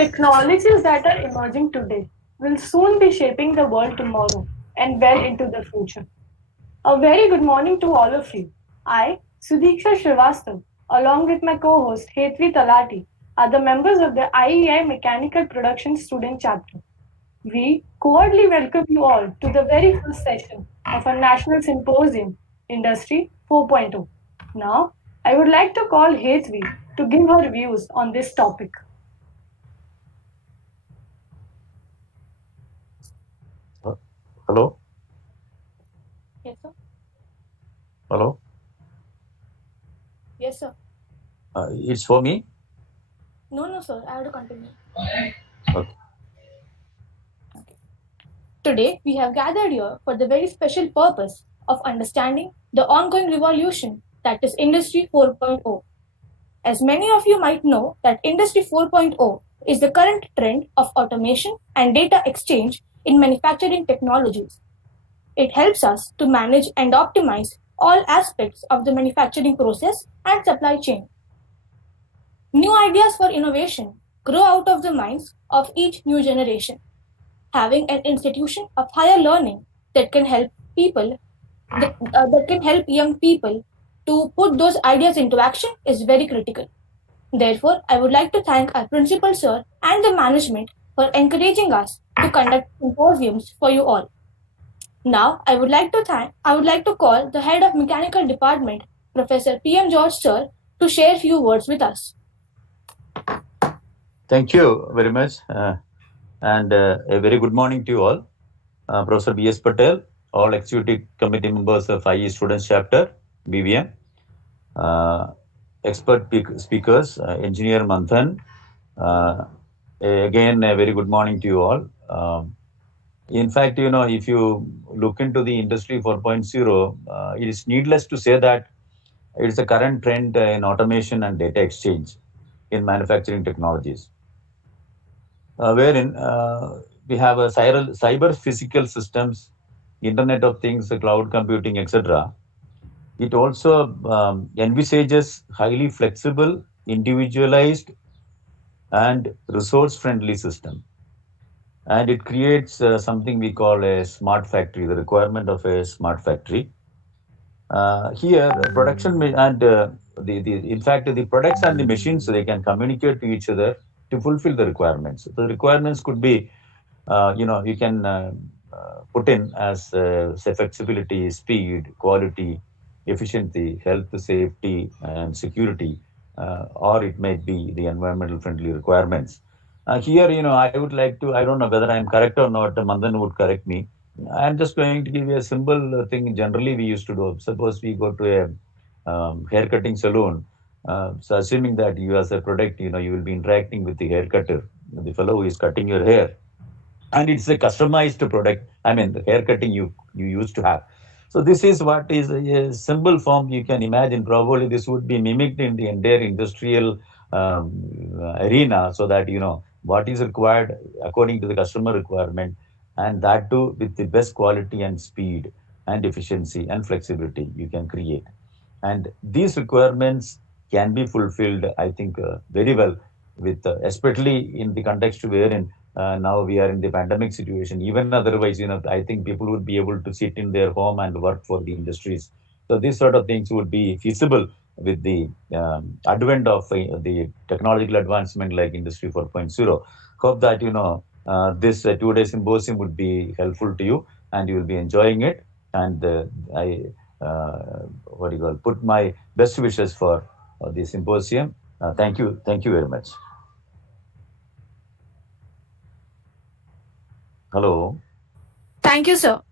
Technologies that are emerging today will soon be shaping the world tomorrow and well into the future. A very good morning to all of you. I, Sudiksha Srivastav, along with my co-host Hetvi Talati, are the members of the IEI Mechanical Production Student Chapter. We cordially welcome you all to the very first session of our National Symposium Industry 4.0. Now, I would like to call Hetvi to give her views on this topic. Hello? Yes, sir. Hello? Yes, sir. It's for me? No, sir. I have to continue. Okay. Today, we have gathered here for the very special purpose of understanding the ongoing revolution that is Industry 4.0. As many of you might know that Industry 4.0 is the current trend of automation and data exchange in manufacturing technologies. It helps us to manage and optimize all aspects of the manufacturing process and supply chain. New ideas for innovation grow out of the minds of each new generation. Having an institution of higher learning that can help young people to put those ideas into action is very critical. Therefore, I would like to thank our principal sir and the management for encouraging us to conduct symposiums for you all. Now, I would like to call the head of mechanical department, Professor P.M. George sir, to share few words with us. Thank you very much. And a very good morning to you all. Professor B.S. Patel, all executive committee members of IE Students Chapter, BVM, expert speakers, Engineer Manthan. Again, a very good morning to you all. In fact, if you look into the Industry 4.0, it is needless to say that it is a current trend in automation and data exchange in manufacturing technologies, wherein we have a cyber physical systems, Internet of Things, cloud computing, etc. It also envisages highly flexible, individualized, and resource-friendly system. And it creates something we call a smart factory, the requirement of a smart factory. Here, production and in fact, the products and the machines, they can communicate to each other to fulfill the requirements. The requirements could be, you can put in as say flexibility, speed, quality, efficiency, health, safety, and security, or it might be the environmental friendly requirements. Here, I would like to, I don't know whether I'm correct or not, Mandan would correct me. I'm just going to give you a simple thing. Generally, we used to do. Suppose we go to a hair cutting salon. So, assuming that you as a product, you will be interacting with the hair cutter, the fellow who is cutting your hair, and it's a customized product. I mean, the hair cutting you used to have. So, this is what is a simple form you can imagine. Probably this would be mimicked in the entire industrial arena, so that what is required according to the customer requirement, and that too with the best quality and speed and efficiency and flexibility you can create. And these requirements can be fulfilled, I think, very well with, especially in the context wherein now we are in the pandemic situation. Even otherwise, I think people would be able to sit in their home and work for the industries. So these sort of things would be feasible with the advent of the technological advancement like Industry 4.0. Hope that this 2-day symposium would be helpful to you and you will be enjoying it. And I what do you call, put my best wishes for the symposium. Thank you very much. Hello. Thank you, sir.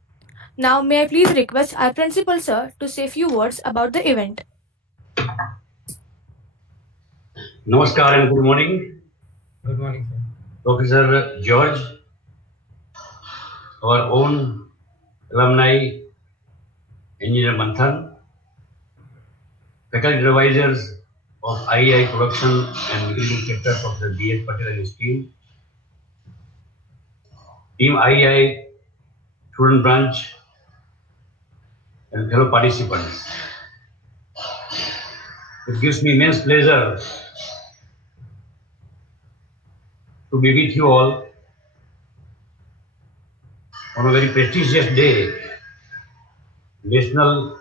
Now, may I please request our principal sir to say few words about the event. Namaskar and good morning. Good morning, sir. Professor George, our own alumni, Engineer Manthan, faculty advisors of IEI Production and Mechanical Sector, Professor B.S. Patel and his team IEI Student Branch, and fellow participants. It gives me immense pleasure to be with you all on a very prestigious day, National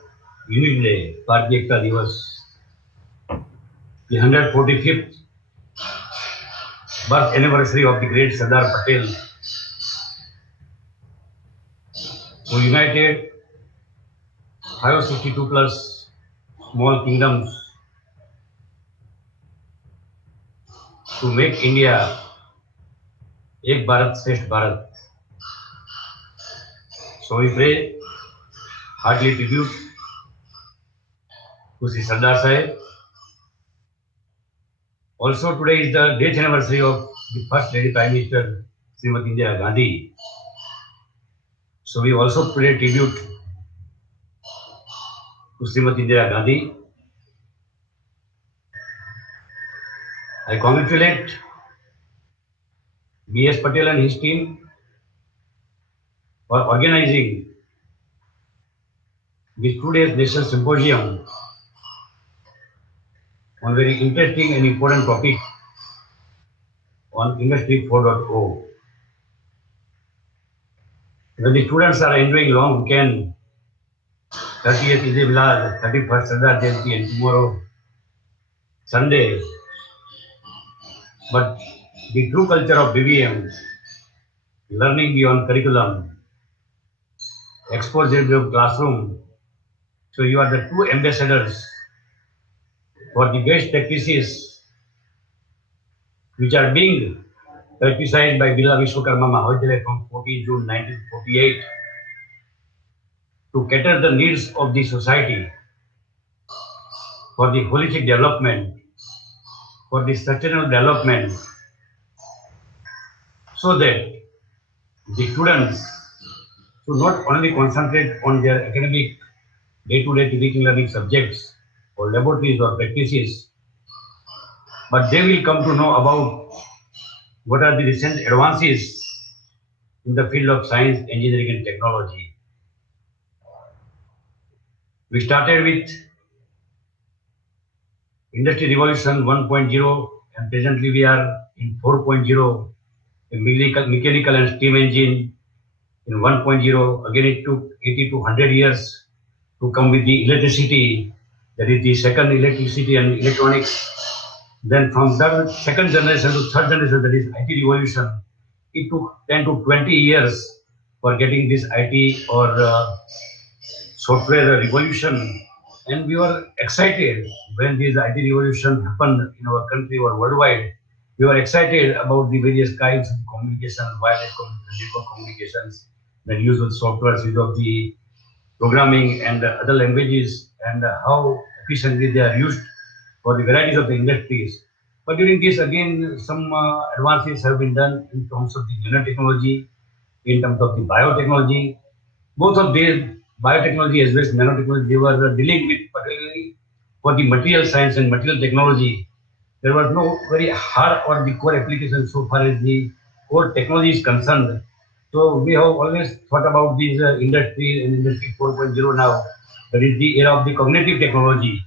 Unity Day, Bharatiya Ekta Divas, the 145th birth anniversary of the great Sardar Patel, who united 562 plus small kingdoms to make India Ek Bharat Shresth Bharat. So we pray heartily tribute to Sri Sardar Sahib. Also today is the death anniversary of the First Lady Prime Minister Srimati Indira Gandhi. So we also pay tribute to Srimati Indira Gandhi. I congratulate B.S. Patel and his team for organizing this 2 days National Symposium on very interesting and important topic on Industry 4.0. When the students are enjoying long weekend, 30th Eid Milad, 31st Sardar Jayanti, and tomorrow Sunday, but the true culture of BBM, learning beyond curriculum, exposure to classroom. So you are the true ambassadors for the best practices which are being practiced by Birla Vishwakarma Mahavidyalaya from 14 June 1948 to cater the needs of the society for the holistic development, for the sustainable development, so that the students should not only concentrate on their academic day-to-day teaching learning subjects or laboratories or practices, but they will come to know about what are the recent advances in the field of science, engineering and technology. We started with Industry Revolution 1.0 and presently we are in 4.0, a mechanical and steam engine in 1.0. Again it took 80 to 100 years to come with the electricity, that is the second electricity and electronics. Then from the second generation to third generation, that is IT revolution, it took 10 to 20 years for getting this IT or software revolution. And we were excited when this IT revolution happened in our country or worldwide. We were excited about the various kinds of communication, wireless network communications, the use of software, use of the programming and other languages, and how efficiently they are used for the varieties of the industries. But during this, again, some advances have been done in terms of the nanotechnology, in terms of the biotechnology. Both of these, biotechnology as well as nanotechnology, they were dealing with particularly for the material science and material technology. There was no very hard or the core application so far as the core technology is concerned. So we have always thought about this industry and industry 4.0 now. That is the era of the cognitive technology,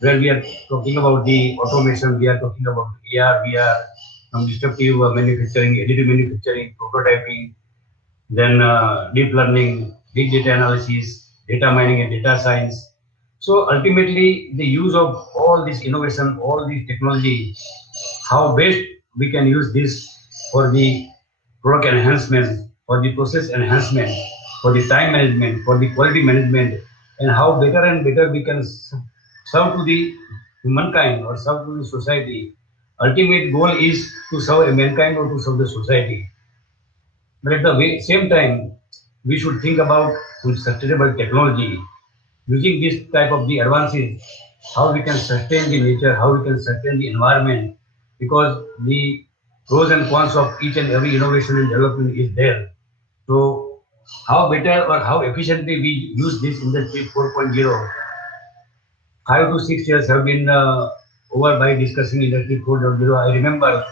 where we are talking about the automation, we are talking about AR, VR, some disruptive manufacturing, additive manufacturing, prototyping, then deep learning, big data analysis, data mining and data science. So ultimately, the use of all this innovation, all this technology, how best we can use this for the product enhancement, for the process enhancement, for the time management, for the quality management, and how better and better we can serve to the humankind or serve to the society. Ultimate goal is to serve mankind or to serve the society. But at the same time, we should think about sustainable technology, using this type of the advances, how we can sustain the nature, how we can sustain the environment, because the pros and cons of each and every innovation and development is there. So how better or how efficiently we use this industry 4.0, 5 to 6 years have been over by discussing industry 4.0. I remember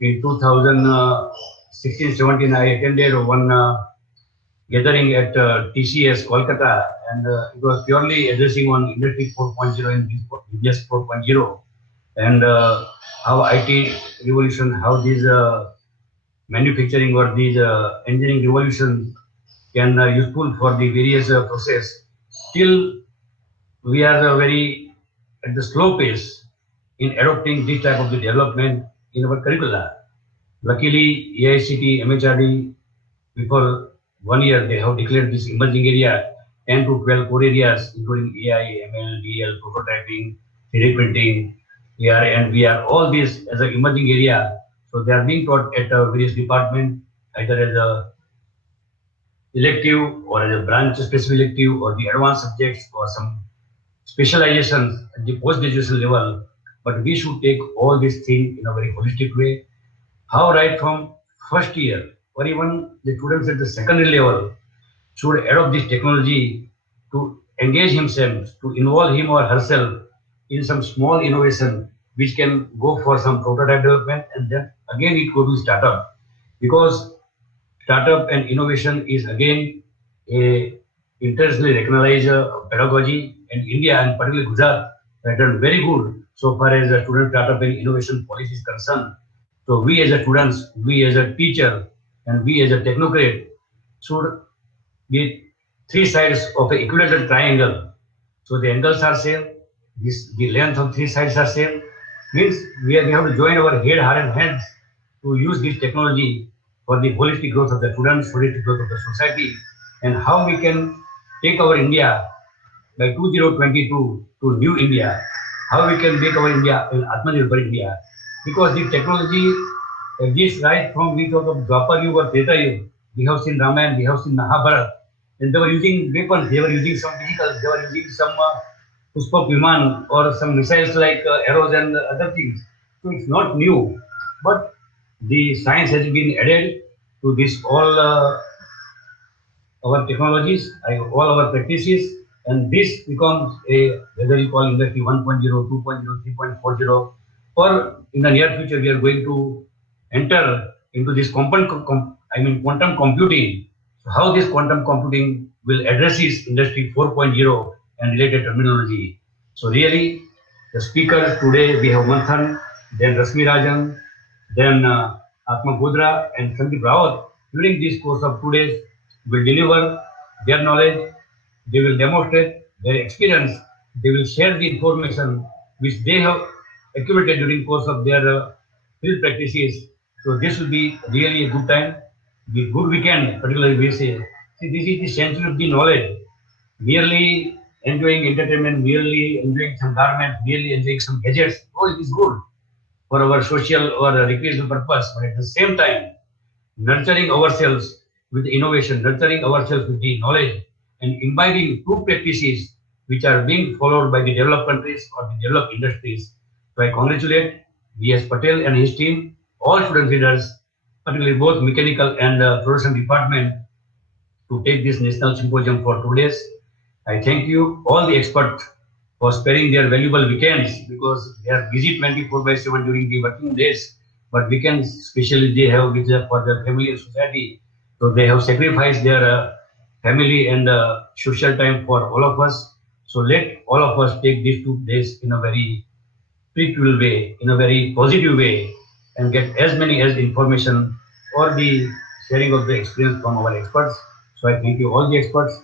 in 2016-17, I attended one gathering at TCS Kolkata, and it was purely addressing on industry 4.0 and business 4.0, and how IT revolution, how these manufacturing or these engineering revolution can useful for the various process. Still, we are very at the slow pace in adopting this type of the development in our curricula. Luckily, AICT, MHRD, before 1 year, they have declared this emerging area 10 to 12 core areas, including AI, ML, DL, prototyping, 3D printing, AR, and VR, all these as an emerging area. So they are being taught at various departments, either as a elective or as a branch specific elective or the advanced subjects or some specializations at the post-graduation level. But we should take all these things in a very holistic way. How right from first year or even the students at the secondary level should adopt this technology to engage himself, to involve him or herself in some small innovation which can go for some prototype development and then again it go to startup. Because startup and innovation is again a internationally recognized pedagogy, and India and particularly Gujarat have done very good so far as the student startup and innovation policy is concerned. So we as a students, we as a teacher, and we as a technocrat should be three sides of an equilateral triangle. So the angles are same, the length of three sides are same. Means we have to join our head, heart, and hands to use this technology for the holistic growth of the students, holistic growth of the society, and how we can take our India by 2022 to new India, how we can make our India an Atmanirbhar India. Because the technology exists right from we talk of Dwapar Yuga or Treta Yuga. We have seen Ramayana, we have seen Mahabharata, and they were using weapons, they were using some vehicles, they were using some Pushpak Viman or some missiles like arrows and other things. So it's not new, but the science has been added to this all our technologies, all our practices, and this becomes a whether you call industry 1.0, 2.0, 3.40, or in the near future we are going to enter into this quantum computing. So how this quantum computing will address this industry 4.0 and related terminology. So really, the speakers today we have Manthan, then Rasmi Rajan, then Atma Godra and Sandeep Rawat. During this course of 2 days, will deliver their knowledge, they will demonstrate their experience, they will share the information which they have accumulated during course of their field practices. So this will be really a good time, the good weekend, particularly we say. See, this is the century of the knowledge. Merely enjoying entertainment, merely enjoying some garments, merely enjoying some gadgets, oh, it is good for our social or recreational purpose, but at the same time, nurturing ourselves with innovation, nurturing ourselves with the knowledge, and imbibing true practices which are being followed by the developed countries or the developed industries. So I congratulate V.S. Patel and his team, all student leaders, particularly both mechanical and production department, to take this national symposium for 2 days. I thank you, all the experts, for sparing their valuable weekends because they are busy 24 by 7 during the working days. But weekends, especially they have with for their family and society. So they have sacrificed their family and social time for all of us. So let all of us take these 2 days in a very spiritual way, in a very positive way, and get as many as information or the sharing of the experience from our experts. So I thank you all the experts.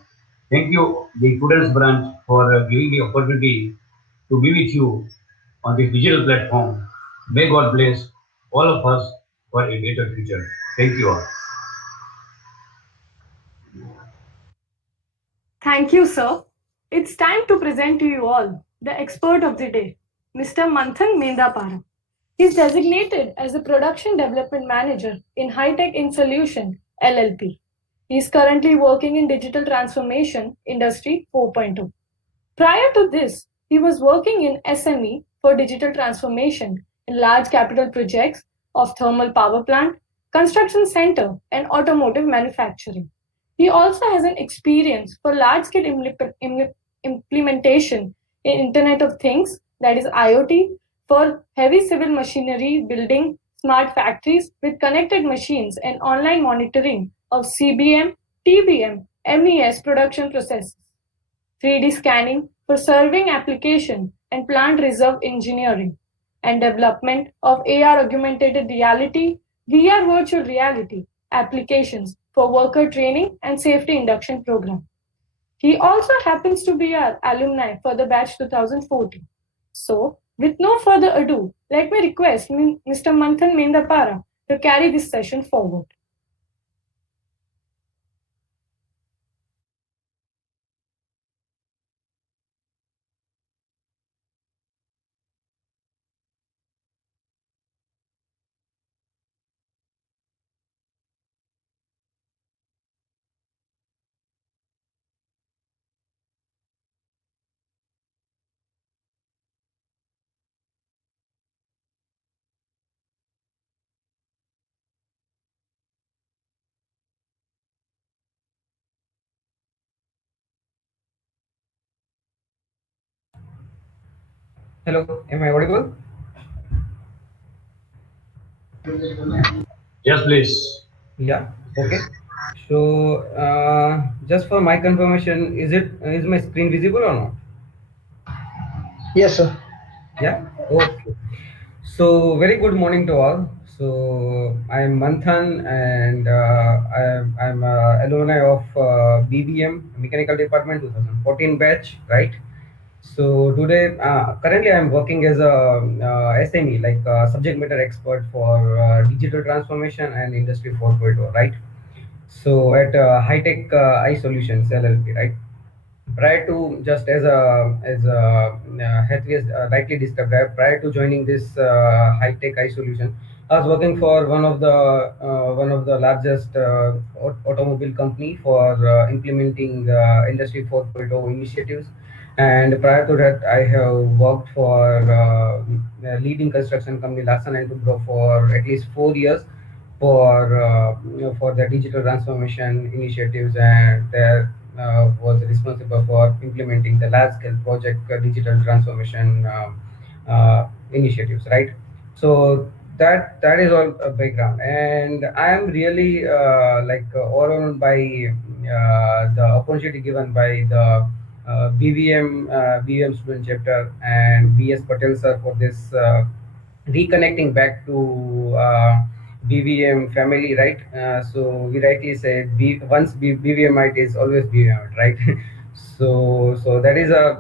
Thank you the students branch for giving the opportunity to be with you on this digital platform. May God bless all of us for a better future. Thank you all. Thank you, sir. It's time to present to you all the expert of the day, Mr. Manthan Mendapara. He is designated as the Production Development Manager in High Tech in Solution LLP. He is currently working in Digital Transformation Industry 4.0. Prior to this, he was working in SME for digital transformation in large capital projects of thermal power plant, construction center, and automotive manufacturing. He also has an experience for large-scale implementation in Internet of Things, that is IoT, for heavy civil machinery building smart factories with connected machines and online monitoring of CBM, TBM, MES production processes. 3D scanning for serving application and plant reserve engineering, and development of AR augmented reality, VR virtual reality applications for worker training and safety induction program. He also happens to be our alumni for the batch 2014. So, with no further ado, let me request Mr. Manthan Mendapara to carry this session forward. Hello, am I audible? Yes, please. Yeah, okay. So, just for my confirmation, is my screen visible or not? Yes, sir. Yeah, okay. So, very good morning to all. So, I'm Manthan, and I'm alumni of BBM Mechanical Department 2014 batch, right? So today, currently, I'm working as a SME, like subject matter expert for digital transformation and Industry 4.0, right? So at High Tech I Solutions LLP, right? Prior to just as Hathaway has rightly described, prior to joining this High Tech I Solution, I was working for one of the largest automobile company for implementing Industry 4.0 initiatives. And prior to that, I have worked for a leading construction company, Larsen and Toubro, for at least 4 years for for the digital transformation initiatives, and there was responsible for implementing the large scale project digital transformation initiatives, right? So that is all a background, and I am really overwhelmed by the opportunity given by the BVM student chapter and BS Patel sir for this reconnecting back to BVM family, right? So we rightly said, BVMite is always BVMite, right? So that is a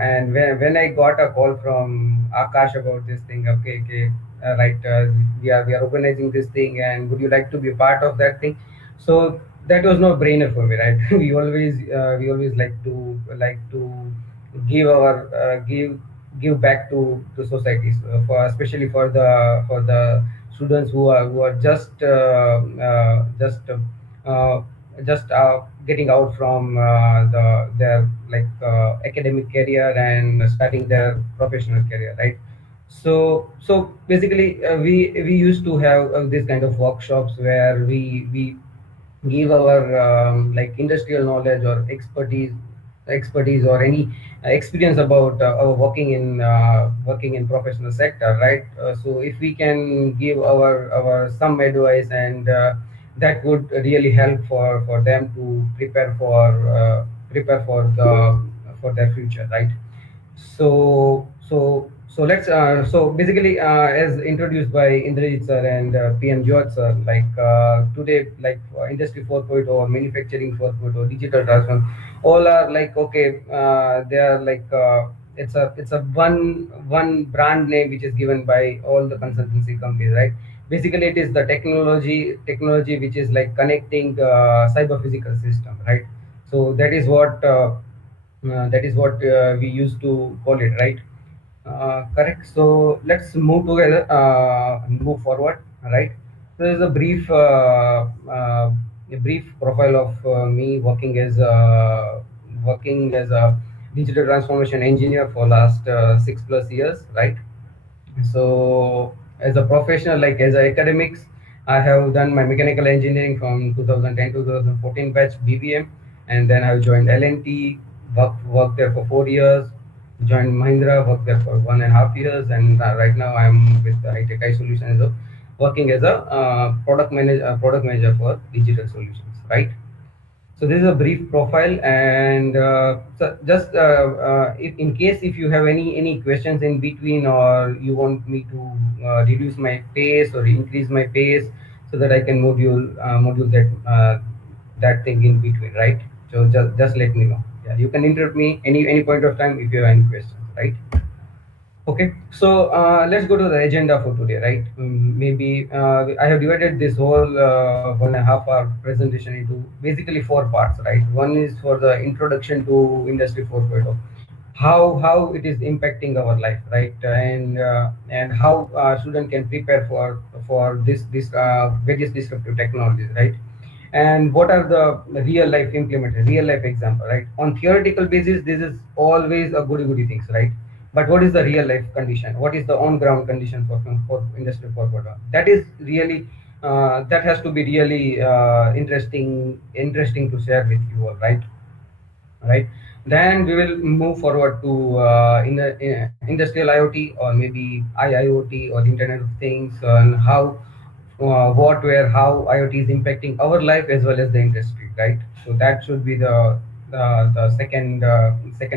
and when I got a call from Akash about this thing, okay, right, we are organizing this thing, and would you like to be a part of that thing? So that was no brainer for me, right? We always like to give our give back to societies, for especially for the students who are uh, just getting out from their academic career and starting their professional career, right? So basically, we used to have this kind of workshops where we give our industrial knowledge or expertise or any experience about our working in professional sector, right? So if we can give our some advice, and that would really help for them to prepare for their future, right? So let's so basically, as introduced by Indrajit sir and PM George sir, today, industry 4.0 or manufacturing 4.0, digital transformation, all are like, okay, they are it's a one brand name which is given by all the consultancy companies, right? Basically, it is the technology which is like connecting cyber physical system, right? So that is what we used to call it, right? Correct. So let's move together, move forward, right? So there's a brief profile of me working as a digital transformation engineer for last 6+ years, right? So as a professional, like as a academics, I have done my mechanical engineering from 2010 to 2014 batch BBM, and then I've joined L&T, worked there for 4 years, joined Mahindra, worked there for 1.5 years, and right now I'm with the High Tech I Solutions, working as a product manager for digital solutions, right? So this is a brief profile, and so just if, in case if you have any questions in between, or you want me to reduce my pace or increase my pace, so that I can module that thing in between, right? So just let me know. Yeah, you can interrupt me any point of time if you have any questions, right? Okay, so let's go to the agenda for today, right? Maybe I have divided this whole 1.5 hour presentation into basically four parts, right? One is for the introduction to Industry 4.0, how it is impacting our life, right? And how student can prepare for this various disruptive technologies, right? And what are the real life implemented, real life example, right? On theoretical basis, this is always a goody things, right? But what is the real life condition? What is the on ground condition for industry 4.0? That is really that has to be really interesting to share with you all, right? Then we will move forward to industrial IoT, or maybe IIoT, or Internet of Things, and how, what, where, how IoT is impacting our life as well as the industry, right? So that should be the second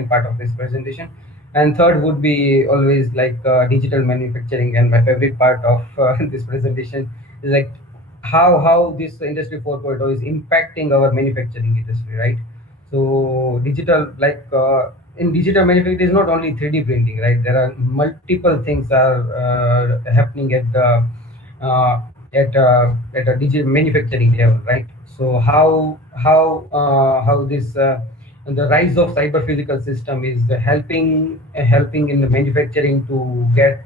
part of this presentation. And third would be always like digital manufacturing, and my favorite part of this presentation is like how this industry 4.0 is impacting our manufacturing industry, right? So digital, like in digital manufacturing, it is not only 3D printing, right? There are multiple things are happening uh, at a digital manufacturing level, right? So how this the rise of cyber physical system is helping in the manufacturing to get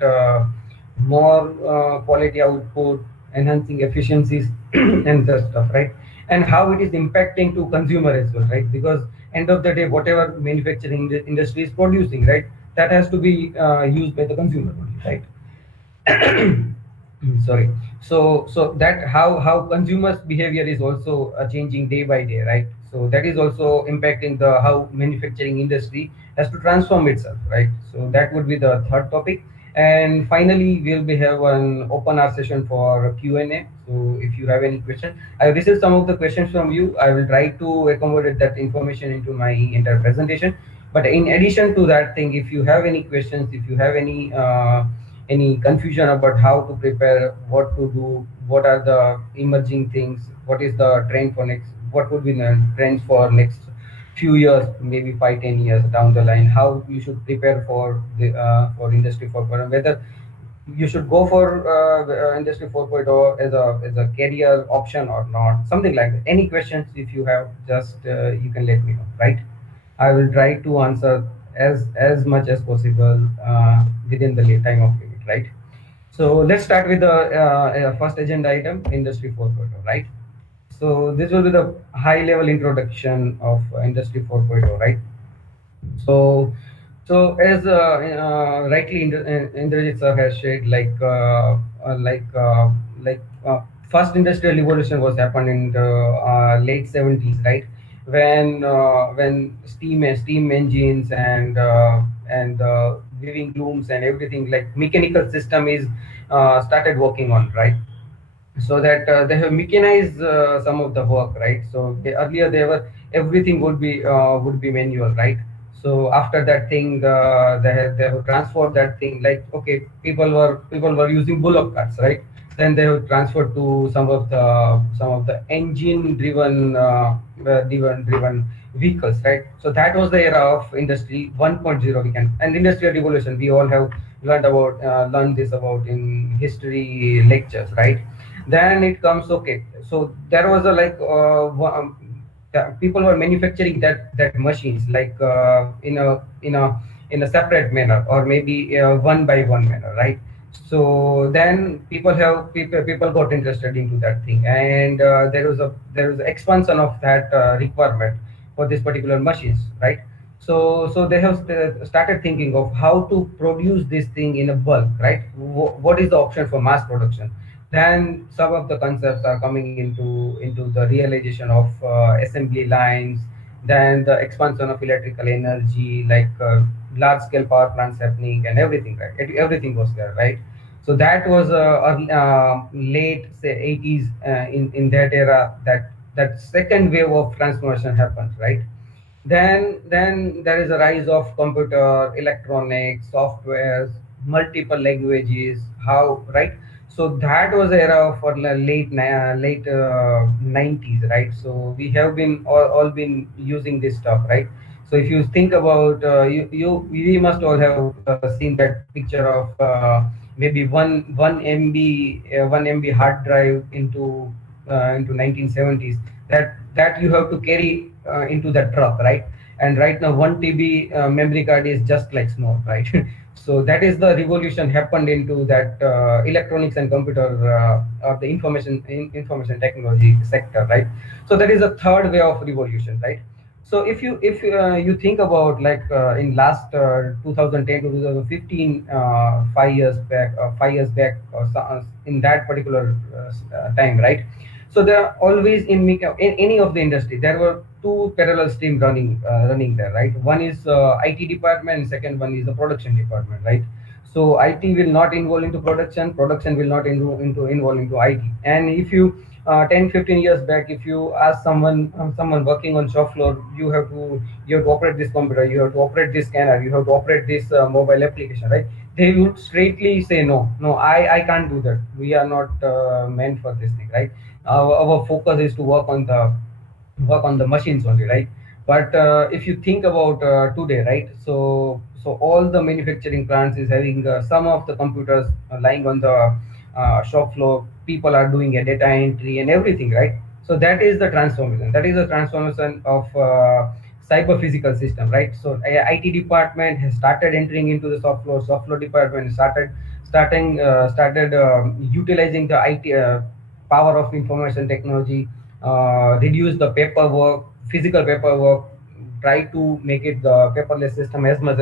more quality output, enhancing efficiencies and the stuff, right? And how it is impacting to consumer as well, right? Because end of the day, whatever manufacturing industry is producing, right, that has to be used by the consumer only, right? Sorry. So that how consumers behavior is also changing day by day, right? So that is also impacting the how manufacturing industry has to transform itself, right? So that would be the third topic. And finally, we'll be have an open hour session for Q&A. So if you have any question, I received some of the questions from you. I will try to accommodate that information into my entire presentation. But in addition to that thing, if you have any questions, if you have any confusion about how to prepare, what to do, what are the emerging things, what is the trend for next, what would be the trends for next few years, maybe 5-10 years down the line, how you should prepare for industry 4.0, whether you should go for industry 4.0 as a career option or not, something like that. Any questions if you have, just you can let me know, right? I will try to answer as much as possible within the time of limit, right? So let's start with the first agenda item, Industry 4.0, right? So this will be the high level introduction of Industry 4.0, right? So, so as rightly Indrajit sir has shared, first industrial revolution was happened in the late 70s, right? When steam engines and weaving looms and everything, like mechanical system is started working on, right? So that they have mechanized some of the work, right? So earlier they were, everything would be manual, right? So after that thing, they have transferred that thing, like, okay, people were using bullock carts, right? Then they have transferred to some of the engine driven vehicles, right? So that was the era of industry 1.0, we can, and industrial revolution, we all have learned this about in history lectures, right? Then it comes, okay, so there was a like people were manufacturing that machines, like in a separate manner, or maybe one by one manner, right? So then people got interested into that thing, and there was an expansion of that requirement for this particular machines, right? So they have started thinking of how to produce this thing in a bulk, right? What is the option for mass production? Then some of the concepts are coming into the realization of assembly lines, then the expansion of electrical energy, like large scale power plants happening and everything, right? Everything was there, right? So that was late say 80s, in that era, that that second wave of transformation happens, right? Then there is a rise of computer, electronics, softwares, multiple languages. How, right? So that was the era for the late 90s, right? So we have been all been using this stuff, right? So if you think about we must all have seen that picture of maybe one MB 1 MB hard drive into 1970s, that you have to carry into the truck, right? And right now 1 TB memory card is just like snow, right? So that is the revolution happened into that electronics and computer or the information technology sector, right? So that is a third way of revolution, right? So if you think about like in last 2010 to 2015, 5 years back, 5 years back, or in that particular time, right? So there are always in any of the industry there were two parallel stream running there, right? One is IT department, second one is the production department, right? So IT will not involve into production will not involve into IT. And if you 10 15 years back, if you ask someone working on shop floor, you have to operate this computer, you have to operate this scanner, you have to operate this mobile application, right? They would straightly say no, I can't do that. We are not meant for this thing, right? Our focus is to work on the machines only, right? But if you think about today, right? So all the manufacturing plants is having some of the computers lying on the shop floor. People are doing a data entry and everything, right? So that is the transformation. That is the transformation of cyber physical system, right? So IT department has started entering into the soft floor. Soft floor department started utilizing the IT power of information technology, reduce the paperwork, physical paperwork, try to make it the paperless system as much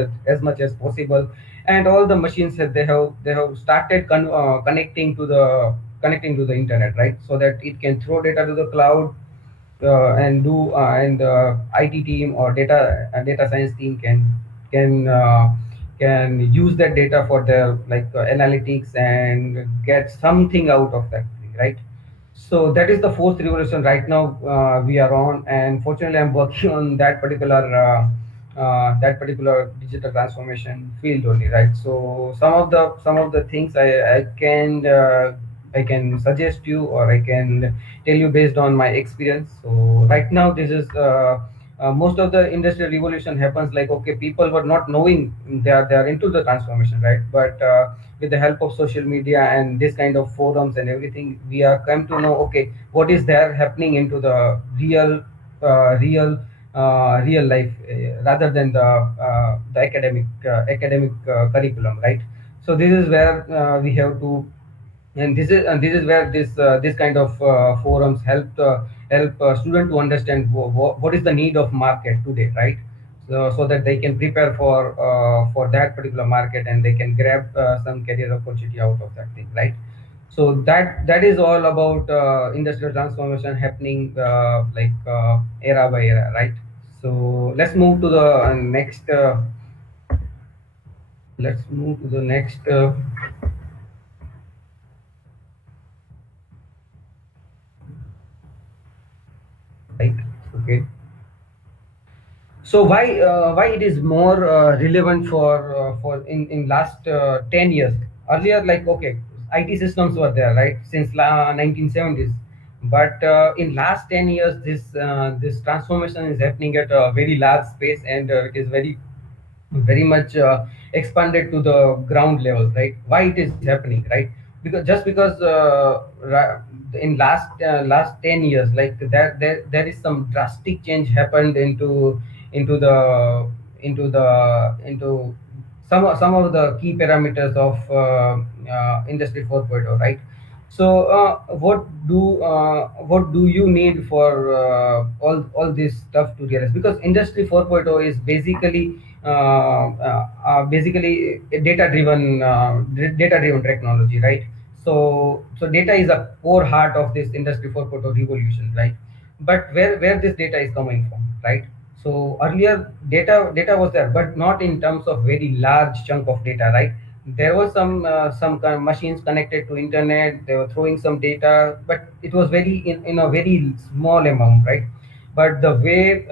as possible. And all the machines that they have started connecting to the internet, right? So that it can throw data to the cloud, and IT team or data science team can use that data for their like analytics and get something out of that thing, right? So that is the fourth revolution right now we are on, and fortunately I'm working on that particular digital transformation field only, right? So some of the things I can suggest you, or I can tell you based on my experience. So right now this is most of the industrial revolution happens like, okay, people were not knowing they are into the transformation, right? But with the help of social media and this kind of forums and everything, we are come to know, okay, what is there happening into the real life, rather than the academic curriculum, right? So this is where we have to, and this is where this kind of forums help student to understand what is the need of market today, right? So that they can prepare for that particular market, and they can grab some career opportunity out of that thing, right? So that is all about industrial transformation happening era by era, right? So let's move to the next right. Okay. So why it is more relevant for in last 10 years? Earlier, like, okay, IT systems were there, right, since 1970s. But in last 10 years, this transformation is happening at a very large space, and it is very much expanded to the ground level, right? Why it is happening, right? Because in last 10 years, like there is some drastic change happened into the into some of the key parameters of industry 4.0, right? So what do you need for all this stuff to realize? Because industry 4.0 is basically a data driven technology, right? So data is a core heart of this industry 4.0 revolution, right? But where this data is coming from, right? So earlier data was there, but not in terms of very large chunk of data, right? there was some kind of machines connected to internet. They were throwing some data, but it was very in a very small amount, right? But the way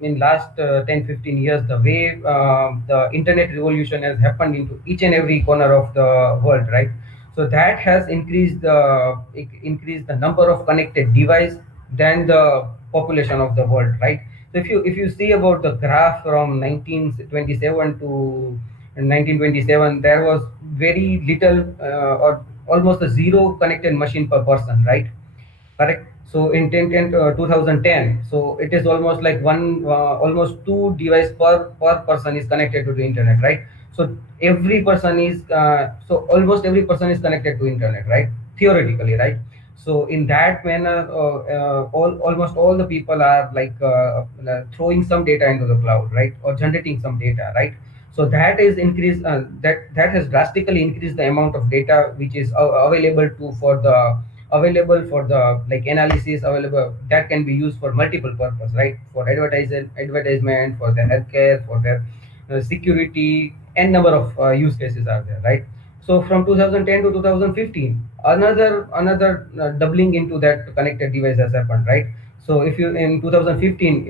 in last 10 15 years, the way the internet revolution has happened into each and every corner of the world, right? So that has increased the number of connected device than the population of the world, right? So if you see about the graph from 1927 to 1927, there was very little or almost a zero connected machine per person, right? Correct. So in 2010, so it is almost like almost two device per person is connected to the internet, right? So almost every person is connected to internet, right? Theoretically, right? So in that manner, almost all the people are like throwing some data into the cloud, right, or generating some data, right? So that is increased. That has drastically increased the amount of data which is available for the like analysis available, that can be used for multiple purpose, right? For advertisement, for the healthcare, for their security, and number of use cases are there, right? So from 2010 to 2015, another doubling into that connected device has happened, right? So if you in 2015,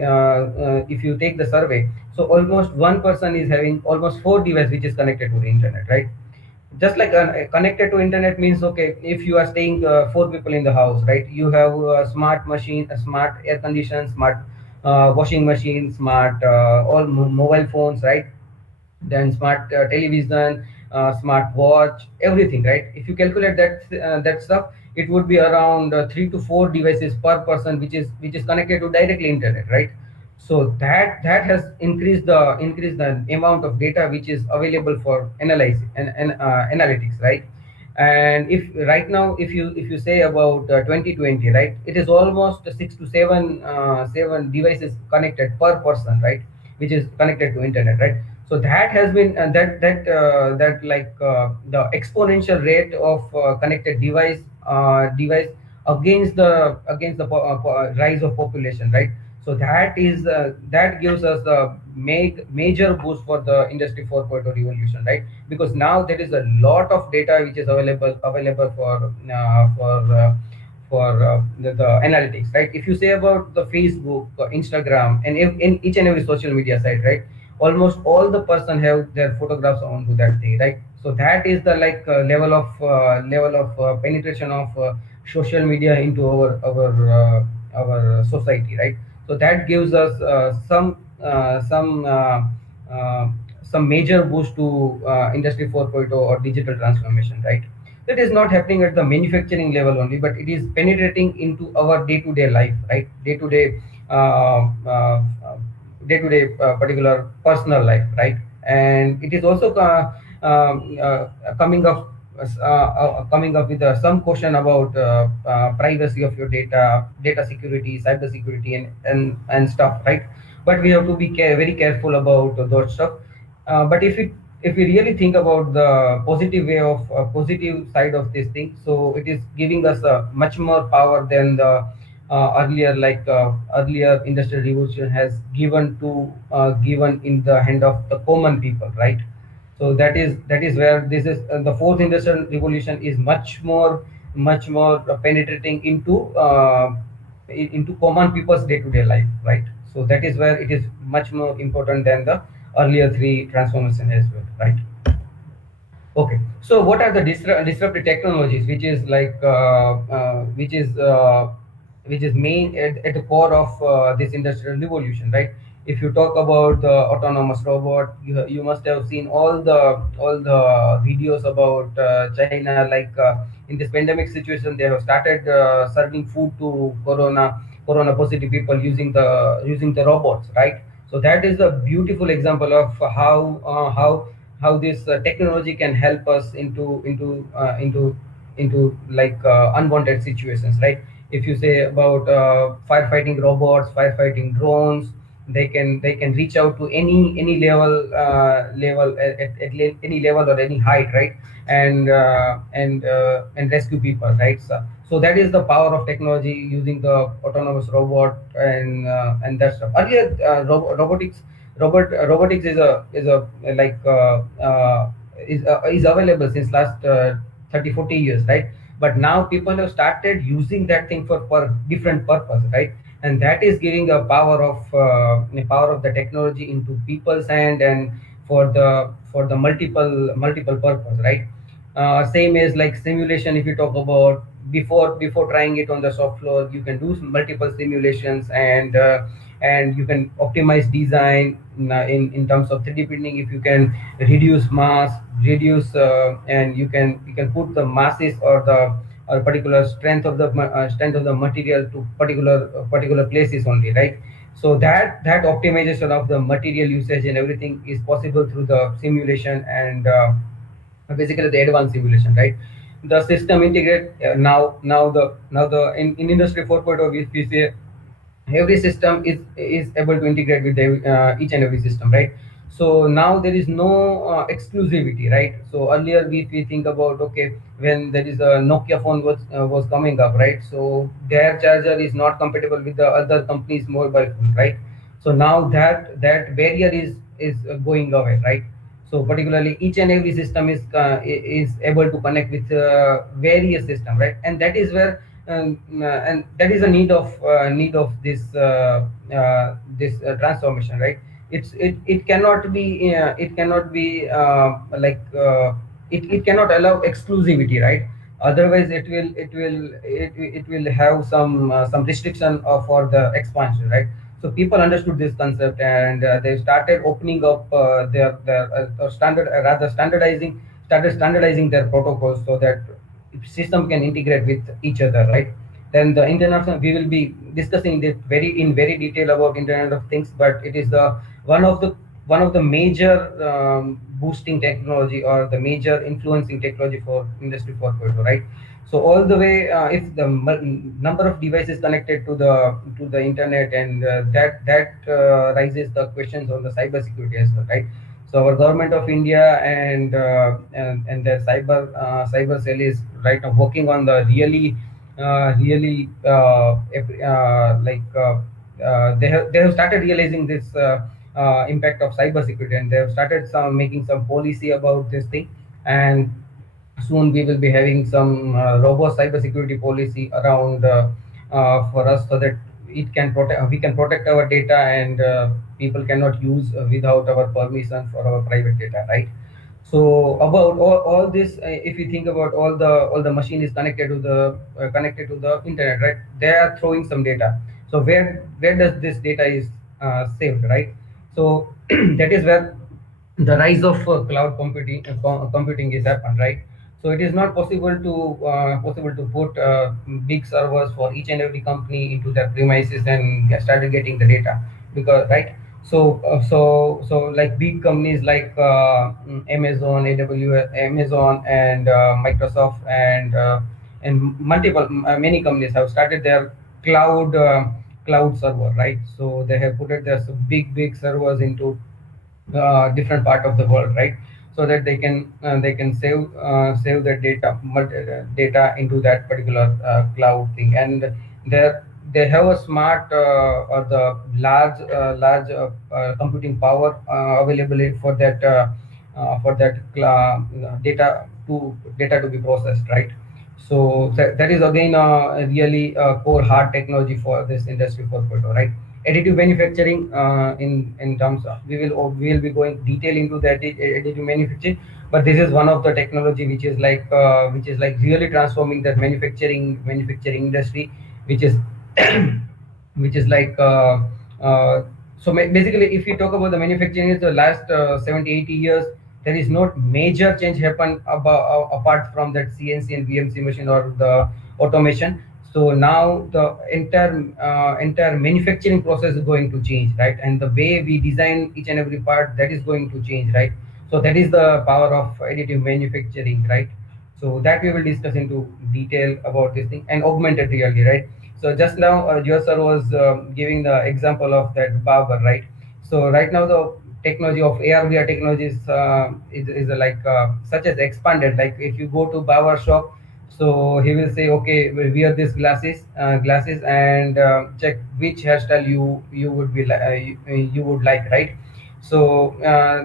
if you take the survey, so almost one person is having almost four devices which is connected to the internet, right? Just like connected to internet means, okay, if you are staying four people in the house, right, you have a smart machine, a smart air condition, smart washing machine, smart all mobile phones, right? Then smart television, smart watch, everything, right? If you calculate that stuff, it would be around three to four devices per person which is connected to directly internet, right? So that has increased the amount of data which is available for analysis and analytics, right? And if right now, if you say about 2020, right, it is almost six to seven devices connected per person, right, which is connected to internet, right? So that has been that like the exponential rate of connected device against the rise of population, right? So that gives us a major boost for the industry 4.0 revolution, right? Because now there is a lot of data which is available for the analytics, right? If you say about the Facebook, Instagram, and in each and every social media site, right, almost all the person have their photographs onto that thing, right? So that is the like level of penetration of social media into our society, right? So that gives us uh, some major boost to industry 4.0 or digital transformation, right? That is not happening at the manufacturing level only, but it is penetrating into our day-to-day life, right? Day-to-day particular personal life, right? And it is also coming up with some question about privacy of your data security, cyber security, and stuff, right? But we have to be very careful about those stuff. But if we really think about the positive side of this thing, so it is giving us much more power than the earlier industrial revolution has given in the hand of the common people, right? So that is where this is the fourth industrial revolution is much more penetrating into common people's day-to-day life, right? So that is where it is much more important than the earlier three transformation as well, right? Okay, so what are the disruptive technologies, which is main at the core of this industrial revolution, right? If you talk about the autonomous robot, you must have seen all the videos about China, like in this pandemic situation, they have started serving food to corona positive people using the robots, right? So that is a beautiful example of how this technology can help us into like unwanted situations, right? If you say about firefighting robots, firefighting drones, they can reach out to any level at any level or any height, right? And rescue people, right? So that is the power of technology using the autonomous robot and that stuff. Earlier robotics is a like is available since last 30-40 years, right? But now people have started using that thing for different purpose, right? And that is giving a power of the technology into people's hand, and for the multiple purpose, right? Same as like simulation. If you talk about before trying it on the shop floor, you can do multiple simulations, and you can optimize design in terms of 3D printing. If you can reduce mass, reduce and you can put the masses or particular strength of the material to particular places only, right? So that optimization of the material usage and everything is possible through the simulation, and basically the advanced simulation, right? The system integrate now the in industry 4.0, we say every system is able to integrate with each and every system, right? So now there is no exclusivity, right? So earlier we think about, okay, when there is a Nokia phone was coming up, right? So their charger is not compatible with the other company's mobile phone, right? So now that barrier is going away, right? So particularly each and every system is able to connect with various system, right? And that is where and that is a need of this transformation, right? It cannot be it cannot allow exclusivity, right? Otherwise it will have some restriction for the expansion, right? So people understood this concept, and they started opening up their standardizing their protocols, so that system can integrate with each other, right? Then the international, we will be discussing this very detail about Internet of Things, but it is the one of the major boosting technology, or the major influencing technology for industry 4.0, right? So all the way, if the number of devices connected to the internet, and that raises the questions on the cybersecurity as well, right? So our government of India and their cyber cell is right now working on the really they have started realizing this impact of cybersecurity, and they have started making some policy about this thing. And soon we will be having some robust cybersecurity policy around for us, so that we can protect our data, and people cannot use without our permission for our private data, right? So about all this, if you think about all the machine is connected to the internet, right? They are throwing some data. So where does this data is saved, right? So that is where the rise of cloud computing is happened, right? So it is not possible to put big servers for each and every company into their premises and started getting the data, because, right? So like big companies like Amazon, AWS, Amazon, and Microsoft, and multiple many companies have started their cloud server, right? So they have put it their big servers into different part of the world, right? So that they can save their data into that particular cloud thing. And they have a smart or the large computing power available for that data to be processed, right? So that is again a really core hard technology for this industry 4.0, right? Additive manufacturing, in terms of, we will be going detail into that additive manufacturing, but this is one of the technology which is like really transforming that manufacturing industry, which is which is like basically, if you talk about the manufacturing is the last 70-80 years, there is not major change happen apart from that CNC and VMC machine or the automation. So now the entire manufacturing process is going to change, right? And the way we design each and every part, that is going to change, right? So that is the power of additive manufacturing, right? So that we will discuss into detail about this thing. And augmented reality, right? So just now, your sir was giving the example of that barber, right? So right now the technology of AR VR technologies is like such as expanded. Like if you go to barber shop, so he will say, okay, wear this glasses, and check which hairstyle you would like, right? So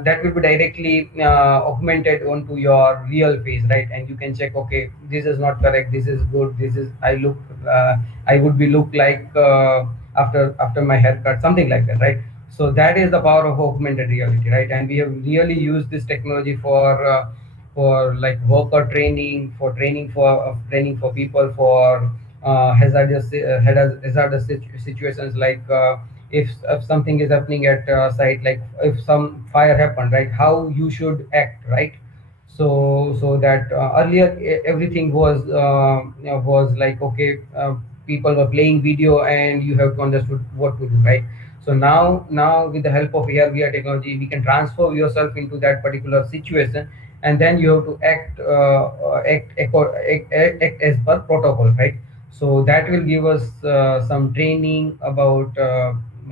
that will be directly augmented onto your real face, right? And you can check, okay, this is not correct, this is good, this is I would be look like after my haircut, something like that, right? So that is the power of augmented reality, right? And we have really used this technology for like worker training, for training for people for hazardous situations, like if something is happening at site, like if some fire happened, right, how you should act, right? So that earlier everything was like, okay, people were playing video and you have to understood what to do, right? So now with the help of AR/VR technology, we can transfer yourself into that particular situation, and then you have to act as per protocol, right? So that will give us some training about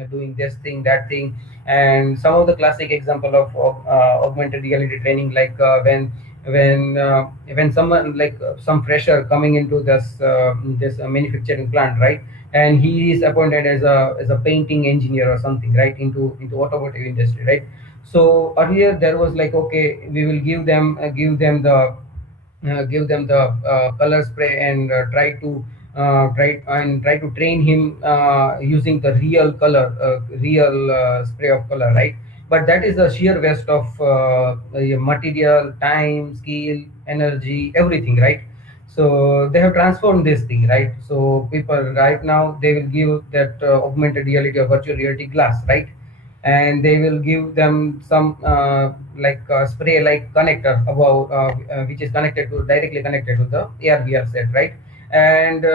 doing this thing, that thing. And some of the classic example of augmented reality training, like when someone, like some fresher coming into this manufacturing plant, right? And he is appointed as a painting engineer or something, right, into automotive industry, right? So earlier there was like, okay, we will give them the color spray, and try to train him using the real spray of color, right? But that is a sheer waste of material, time, skill, energy, everything, right? So they have transformed this thing, right? So people right now, they will give that augmented reality or virtual reality glass, right? And they will give them some like spray like connector above, which is connected to directly connected to the AR/VR set, right? And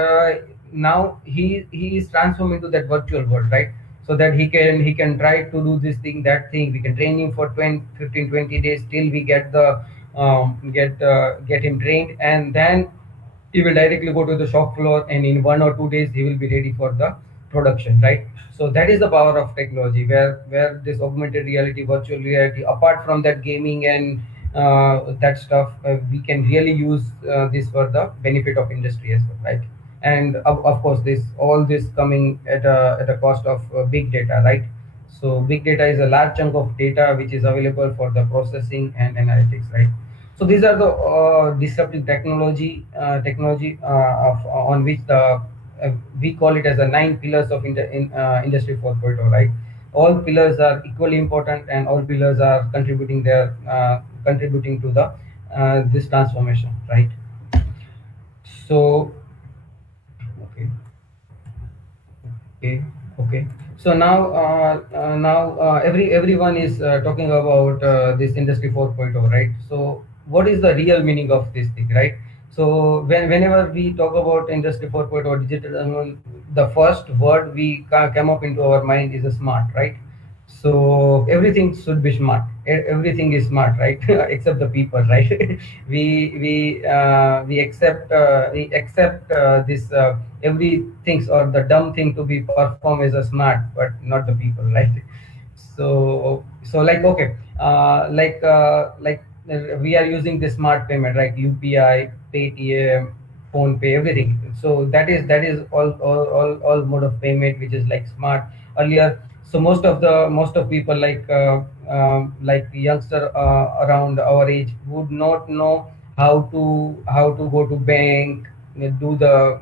now he is transformed into that virtual world, right? So that he can try to do this thing, that thing. We can train him for 20, 15, 20 days till we get him trained, and then he will directly go to the shop floor, and in 1 or 2 days he will be ready for the production, right? So that is the power of technology, where this augmented reality, virtual reality, apart from that gaming and that stuff, we can really use this for the benefit of industry as well, right? And of course, this coming at a cost of big data, right? So big data is a large chunk of data which is available for the processing and analytics, right? So these are the disruptive technology on which we call it as the 9 pillars of industry 4.0, right? All pillars are equally important, and all pillars are contributing to the this transformation, right? So okay. Okay, okay. So now everyone is talking about this industry 4.0, right? So what is the real meaning of this thing, right? So whenever we talk about industry 4.0 digital, the first word we come up into our mind is a smart, right? So everything should be smart. Everything is smart, right? Except the people, right? we accept this everything or the dumb thing to be performed as a smart, but not the people, right? So like, okay, we are using the smart payment, like UPI, Paytm, phone pay, everything. So that is all mode of payment which is like smart earlier. So most of people, like the youngster around our age, would not know how to go to bank, do the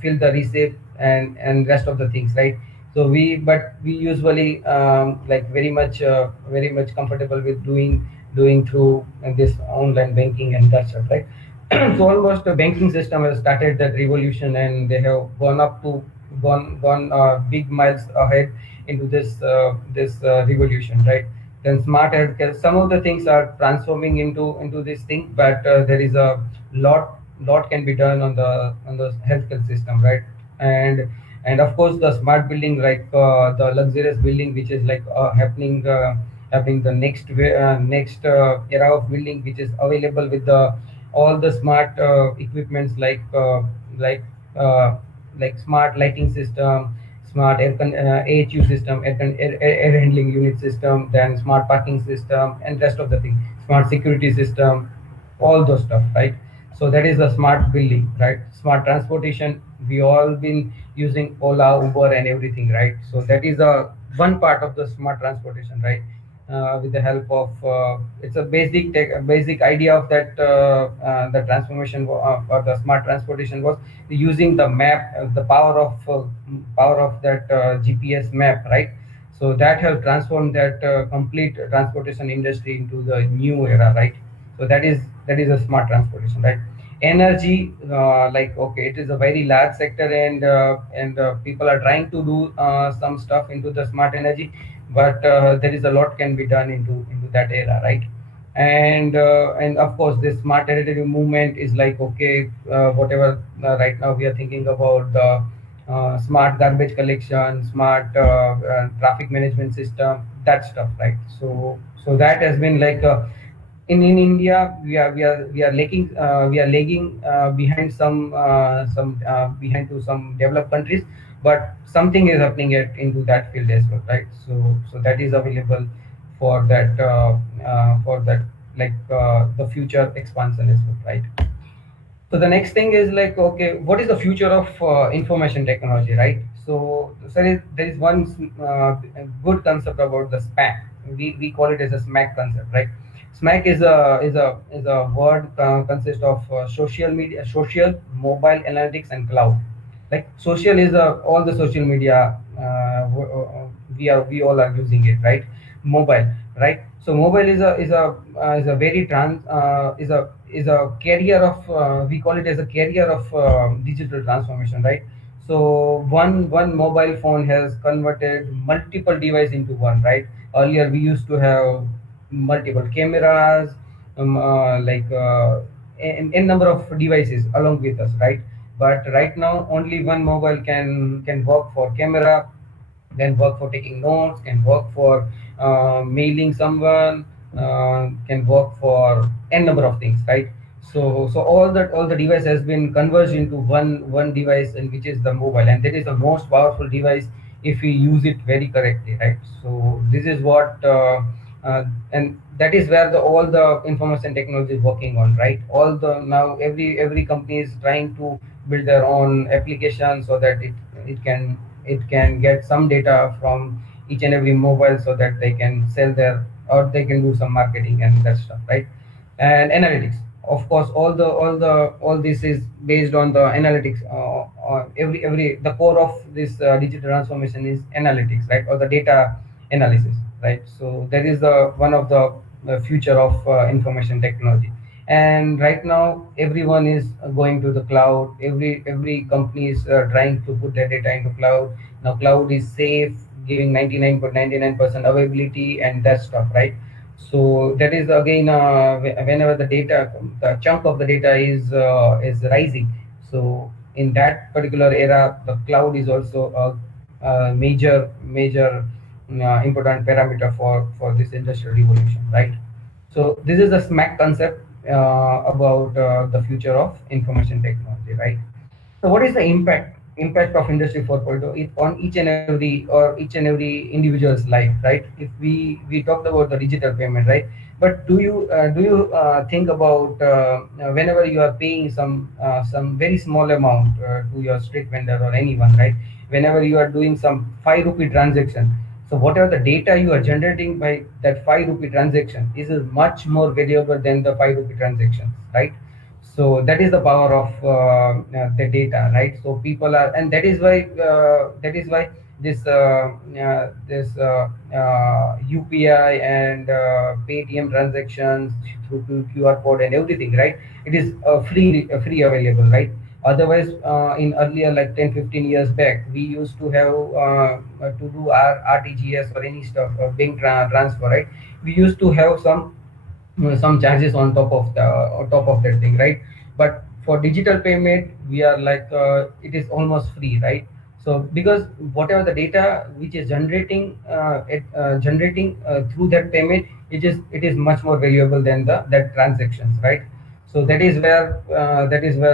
fill the receipt and rest of the things, right? So we usually like very much comfortable with doing through this online banking and that stuff, right? So almost the banking system has started that revolution, and they have gone big miles ahead into this revolution, right? Then smart healthcare, some of the things are transforming into this thing, but there is a lot can be done on the healthcare system, right? And of course the smart building, like the luxurious building which is like happening the next era of building, which is available with the all the smart equipments, like uh, like smart lighting system, smart AHU system, air handling unit system, then smart parking system, and rest of the thing, smart security system, all those stuff, right? So that is the smart building, right? Smart transportation, we all been using Ola, Uber, and everything, right? So that is a one part of the smart transportation, right? with the help of it's a basic idea of that the transformation or the smart transportation was using the map, the power of that GPS map, right? So that have transformed that complete transportation industry into the new era, right? So that is a smart transportation, right? Energy, like, okay, it is a very large sector, and people are trying to do some stuff into the smart energy, but there is a lot can be done into that era, right? And of course this smart energy movement is like, okay, whatever right now we are thinking about the smart garbage collection, smart traffic management system, that stuff, right? So that has been like in India, we are lagging behind behind to some developed countries, but something is happening into that field as well, right? So that is available for that, like the future expansion as well, right? So the next thing is like, okay, what is the future of information technology, right? So there is one good concept about the SMAC. We call it as a SMAC concept, right? SMAC is a word consists of social media, social, mobile, analytics, and cloud. Like social is all the social media, we all are using it, right? Mobile, right? So mobile is a very trans is a carrier of, we call it as a carrier of digital transformation, right? So one mobile phone has converted multiple devices into one, right? Earlier we used to have multiple cameras, like n number of devices along with us, right? But right now only one mobile can work for camera, can work for taking notes, can work for mailing someone, can work for n number of things, right? So all the device has been converged into one device, and which is the mobile, and that is the most powerful device if we use it very correctly, right? So this is what and that is where all the information technology is working on, right? All the now every company is trying to build their own application so that it can get some data from each and every mobile, so that they can sell their, or they can do some marketing and that stuff, right? And analytics, of course, all this is based on the analytics. Every the core of this digital transformation is analytics, right? Or the data analysis, right? So that is the one of the future of information technology. And right now everyone is going to the cloud. Every company is trying to put their data into cloud. Now cloud is safe, giving 99.99% availability and that stuff, right? So that is again, whenever the chunk of the data is rising, so in that particular era the cloud is also a major important parameter for this industrial revolution, right? So this is the SMAC concept about the future of information technology, right? So what is the impact of Industry 4.0 on each and every individual's life, right? If we talked about the digital payment, right? But do you think about whenever you are paying some very small amount to your street vendor or anyone, right? Whenever you are doing some 5 rupee transaction, so whatever the data you are generating by that 5 rupee transaction is much more valuable than the 5 rupee transactions, right? So that is the power of the data, right? So people are, and that is why this UPI and Paytm transactions through QR code and everything, right? It is free available, right? Otherwise, in earlier, like 10-15 years back, we used to have to do our RTGS or any stuff, bank transfer, right? We used to have some charges on top of that thing, right? But for digital payment we are like, it is almost free, right? So because whatever the data which is generating through that payment, it is much more valuable than the that transactions, right? So that is where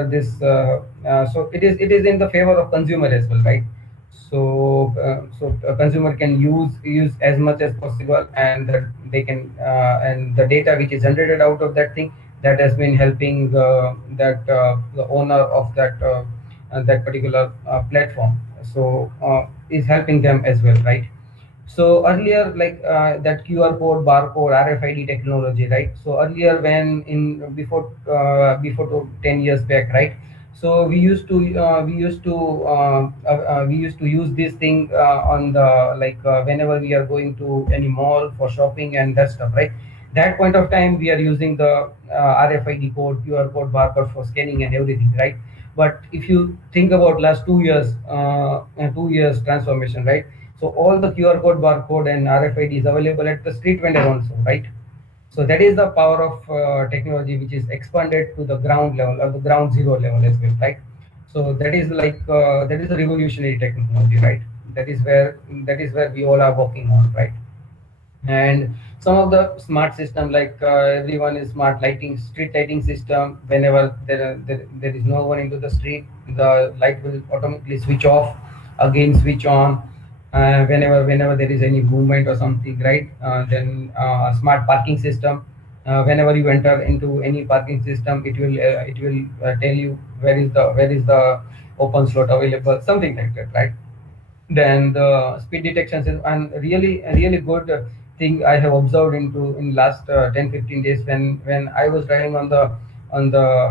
this so it is in the favor of consumer as well, right? So a consumer can use as much as possible, and that they can and the data which is generated out of that thing, that has been helping the owner of that particular platform, so is helping them as well, right? So earlier, like that QR code, barcode, RFID technology, right? So earlier, when in before 10 years back, right? So we used to use this thing on the like whenever we are going to any mall for shopping and that stuff, right? That point of time, we are using the RFID code, QR code, barcode for scanning and everything, right? But if you think about last 2 years, 2 years transformation, right? So all the QR code, barcode, and RFID is available at the street vendor also, right? So that is the power of technology, which is expanded to the ground level or the ground zero level as well, right? So that is like that is a revolutionary technology, right? That is where we all are working on, right? And some of the smart system, like everyone is smart lighting, street lighting system. Whenever there is no one into the street, the light will automatically switch off, again switch on whenever there is any movement or something, right? Then smart parking system. Whenever you enter into any parking system, it will tell you where is the open slot available, something like that, right? Then the speed detection system, and really a really good thing I have observed in last 10-15 days, when I was driving on the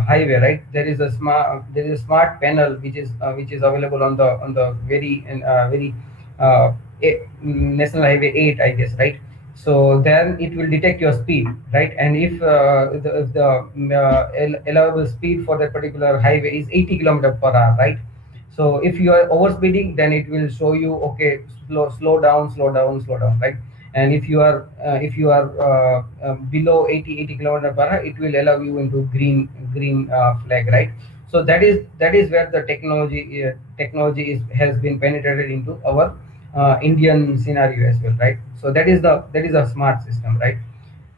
highway, right? There is a smart panel which is available on the very uh, National Highway 8, I guess, right? So then it will detect your speed, right? And if the allowable speed for that particular highway is 80 kilometer per hour, right? So if you are overspeeding, then it will show you, okay, slow down, slow down, slow down, right? And if you are below 80 kilometer per hour, it will allow you into green flag, right? So that is where the technology has been penetrated into our Indian scenario as well, right? So that is a smart system, right?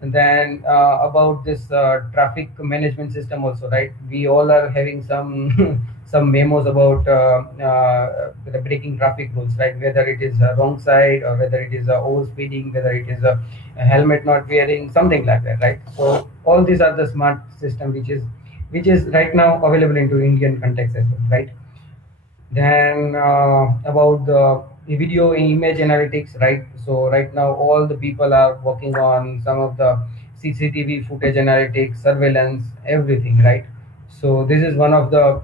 And then about this traffic management system also, right? We all are having some some memos about the breaking traffic rules, right? Whether it is wrong side, or whether it is overspeeding, whether it is a helmet not wearing, something like that, right? So all these are the smart system which is right now available into Indian context as well, right? Then about the video and image analytics, right? So right now all the people are working on some of the CCTV footage analytics, surveillance, everything, right? So this is one of the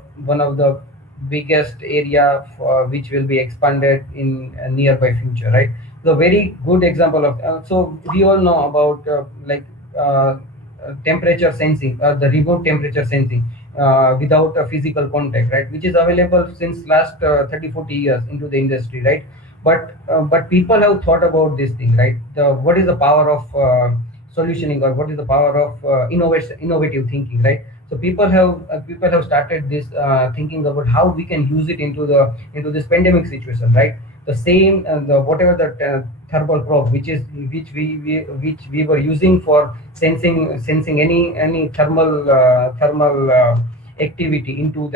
biggest area which will be expanded in a nearby future, right? The very good example of so we all know about temperature sensing, the remote temperature sensing without a physical contact, right? Which is available since last 30-40 years into the industry, right? But people have thought about this thing, right? What is the power of solutioning, or what is the power of innovative thinking, right? So people have started this thinking about how we can use it into this pandemic situation, right? The same the whatever the thermal probe, which we were using for sensing any thermal activity into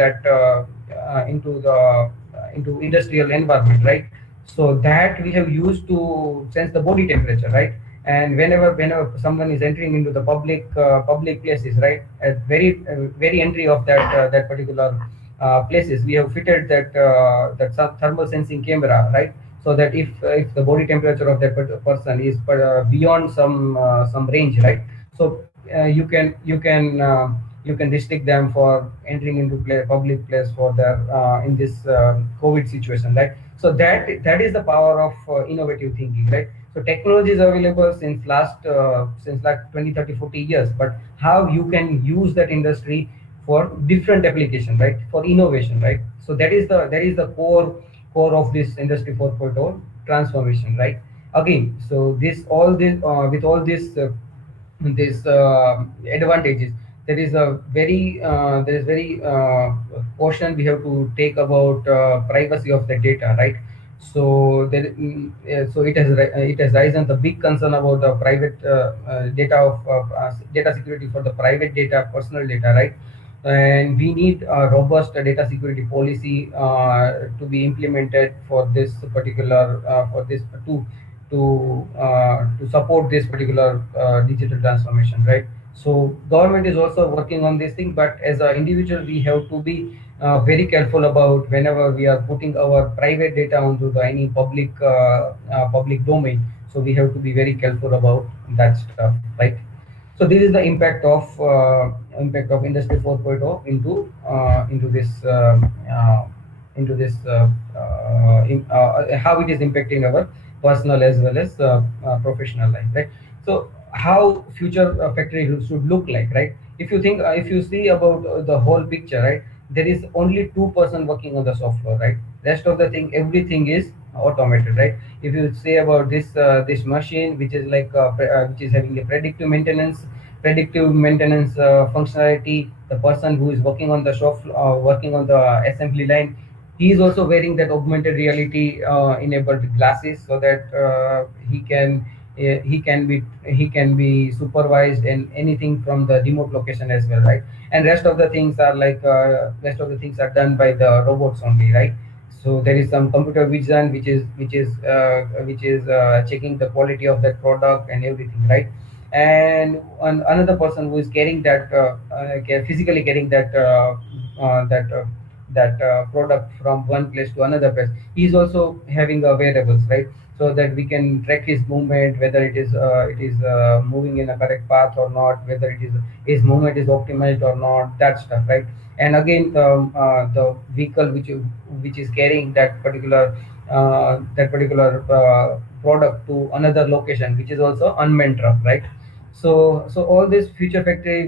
industrial environment, right? So that we have used to sense the body temperature, right? And whenever someone is entering into the public places, right, at very entry of that particular places, we have fitted that thermal sensing camera, right? So that if the body temperature of that person is beyond some range, right? So you can restrict them for entering into public place for their in this COVID situation, right? So that is the power of innovative thinking, right? So technology is available since like 20, 30, 40 years, but how you can use that industry for different application, right? For innovation, right? So that is the core of this industry 4.0 transformation, right? Again, so this all this with all this advantages, there is very portion we have to take about privacy of the data, right? So it has risen the big concern about the private data security for the private data, personal data, right? And we need a robust data security policy to be implemented for this particular for this to support this particular digital transformation, right? So government is also working on this thing, but as an individual we have to be very careful about whenever we are putting our private data onto the any public domain. So we have to be very careful about that stuff, right? So this is the impact of industry 4.0 into this how it is impacting our personal as well as professional life, right? So how future factory should look like, right? If you see about the whole picture, right, there is only two-person working on the shop floor, right? Rest of the thing, everything is automated, right? If you say about this machine which is which is having a predictive maintenance functionality, the person who is working on the working on the assembly line, he is also wearing that augmented reality enabled glasses, so that he can be supervised and anything from the remote location as well, right? And rest of the things are done by the robots only, right? So there is some computer vision which is checking the quality of that product and everything, right? And another person who is carrying physically carrying that product from one place to another place, he is also having a wearables, right? So that we can track his movement, whether it is moving in a correct path or not, whether it is his movement is optimized or not, that stuff, right? And again, the vehicle which is carrying that particular product to another location, which is also unmanned truck, right? So all this future factory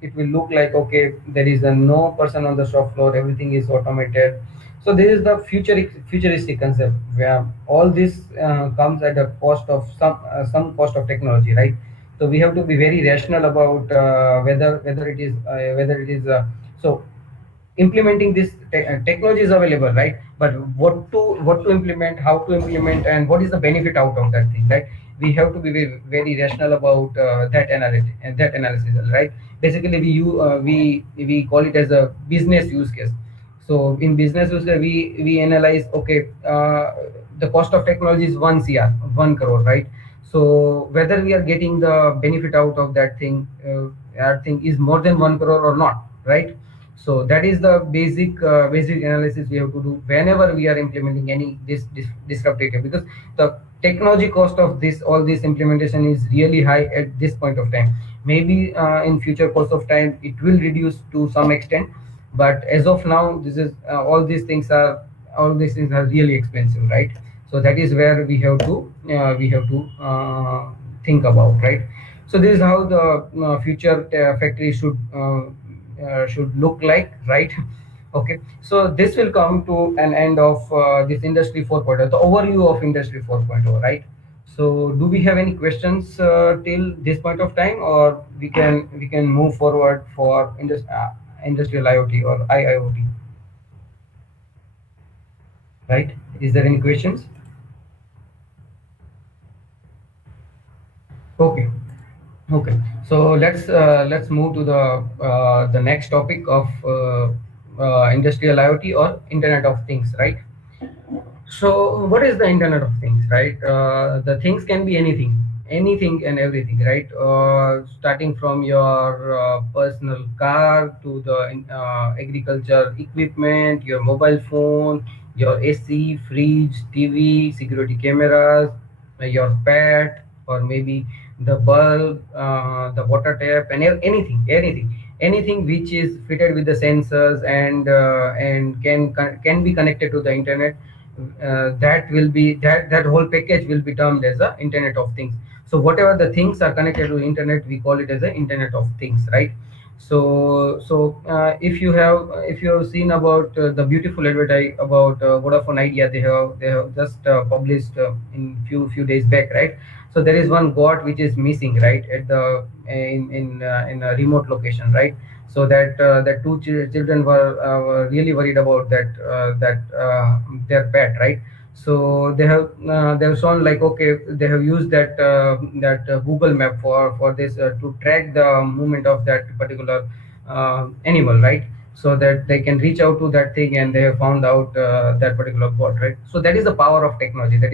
it will look like, okay, there is no person on the shop floor, everything is automated. So this is the futuristic concept where all this comes at a cost of some cost of technology, right? So we have to be very rational about whether it is so implementing this technology is available, right? But what to implement, how to implement, and what is the benefit out of that thing, right? We have to be very rational about that analysis, right? Basically we call it as a business use case. So in business use case, we analyze, okay, the cost of technology is 1 crore, right? So whether we are getting the benefit out of that thing is more than 1 crore or not, right? So that is the basic analysis we have to do whenever we are implementing any this disruptive tech, because the technology cost of this implementation is really high at this point of time. Maybe in future course of time it will reduce to some extent, but as of now, this is all these things are really expensive, right? So that is where we have to think about, right? So this is how the future factory should look like, right? Okay, so this will come to an end of this industry 4.0, the overview of industry 4.0, right? So do we have any questions till this point of time, or we can move forward for industrial IoT or IIoT, right? Is there any questions? Okay. Okay, so let's move to the next topic of industrial IoT or Internet of Things, right? So what is the Internet of Things, right? The things can be anything and everything, right? Starting from your personal car to the agriculture equipment, your mobile phone, your AC, fridge, TV, security cameras, your pet, or maybe the bulb, the water tap, and anything which is fitted with the sensors and can be connected to the internet. That whole package will be termed as the Internet of Things. So whatever the things are connected to internet, we call it as the Internet of Things, right? So if you have seen about the beautiful advertise about Vodafone Idea, they have just published in few days back, right? So there is one got which is missing, right, at the in a remote location, right? So that children were really worried about their pet, right? So they have shown, like, okay, they have used that Google map for this to track the movement of that particular animal, right? so that they can reach out to that thing and they have found out that particular bot, right? So that is the power of technology. That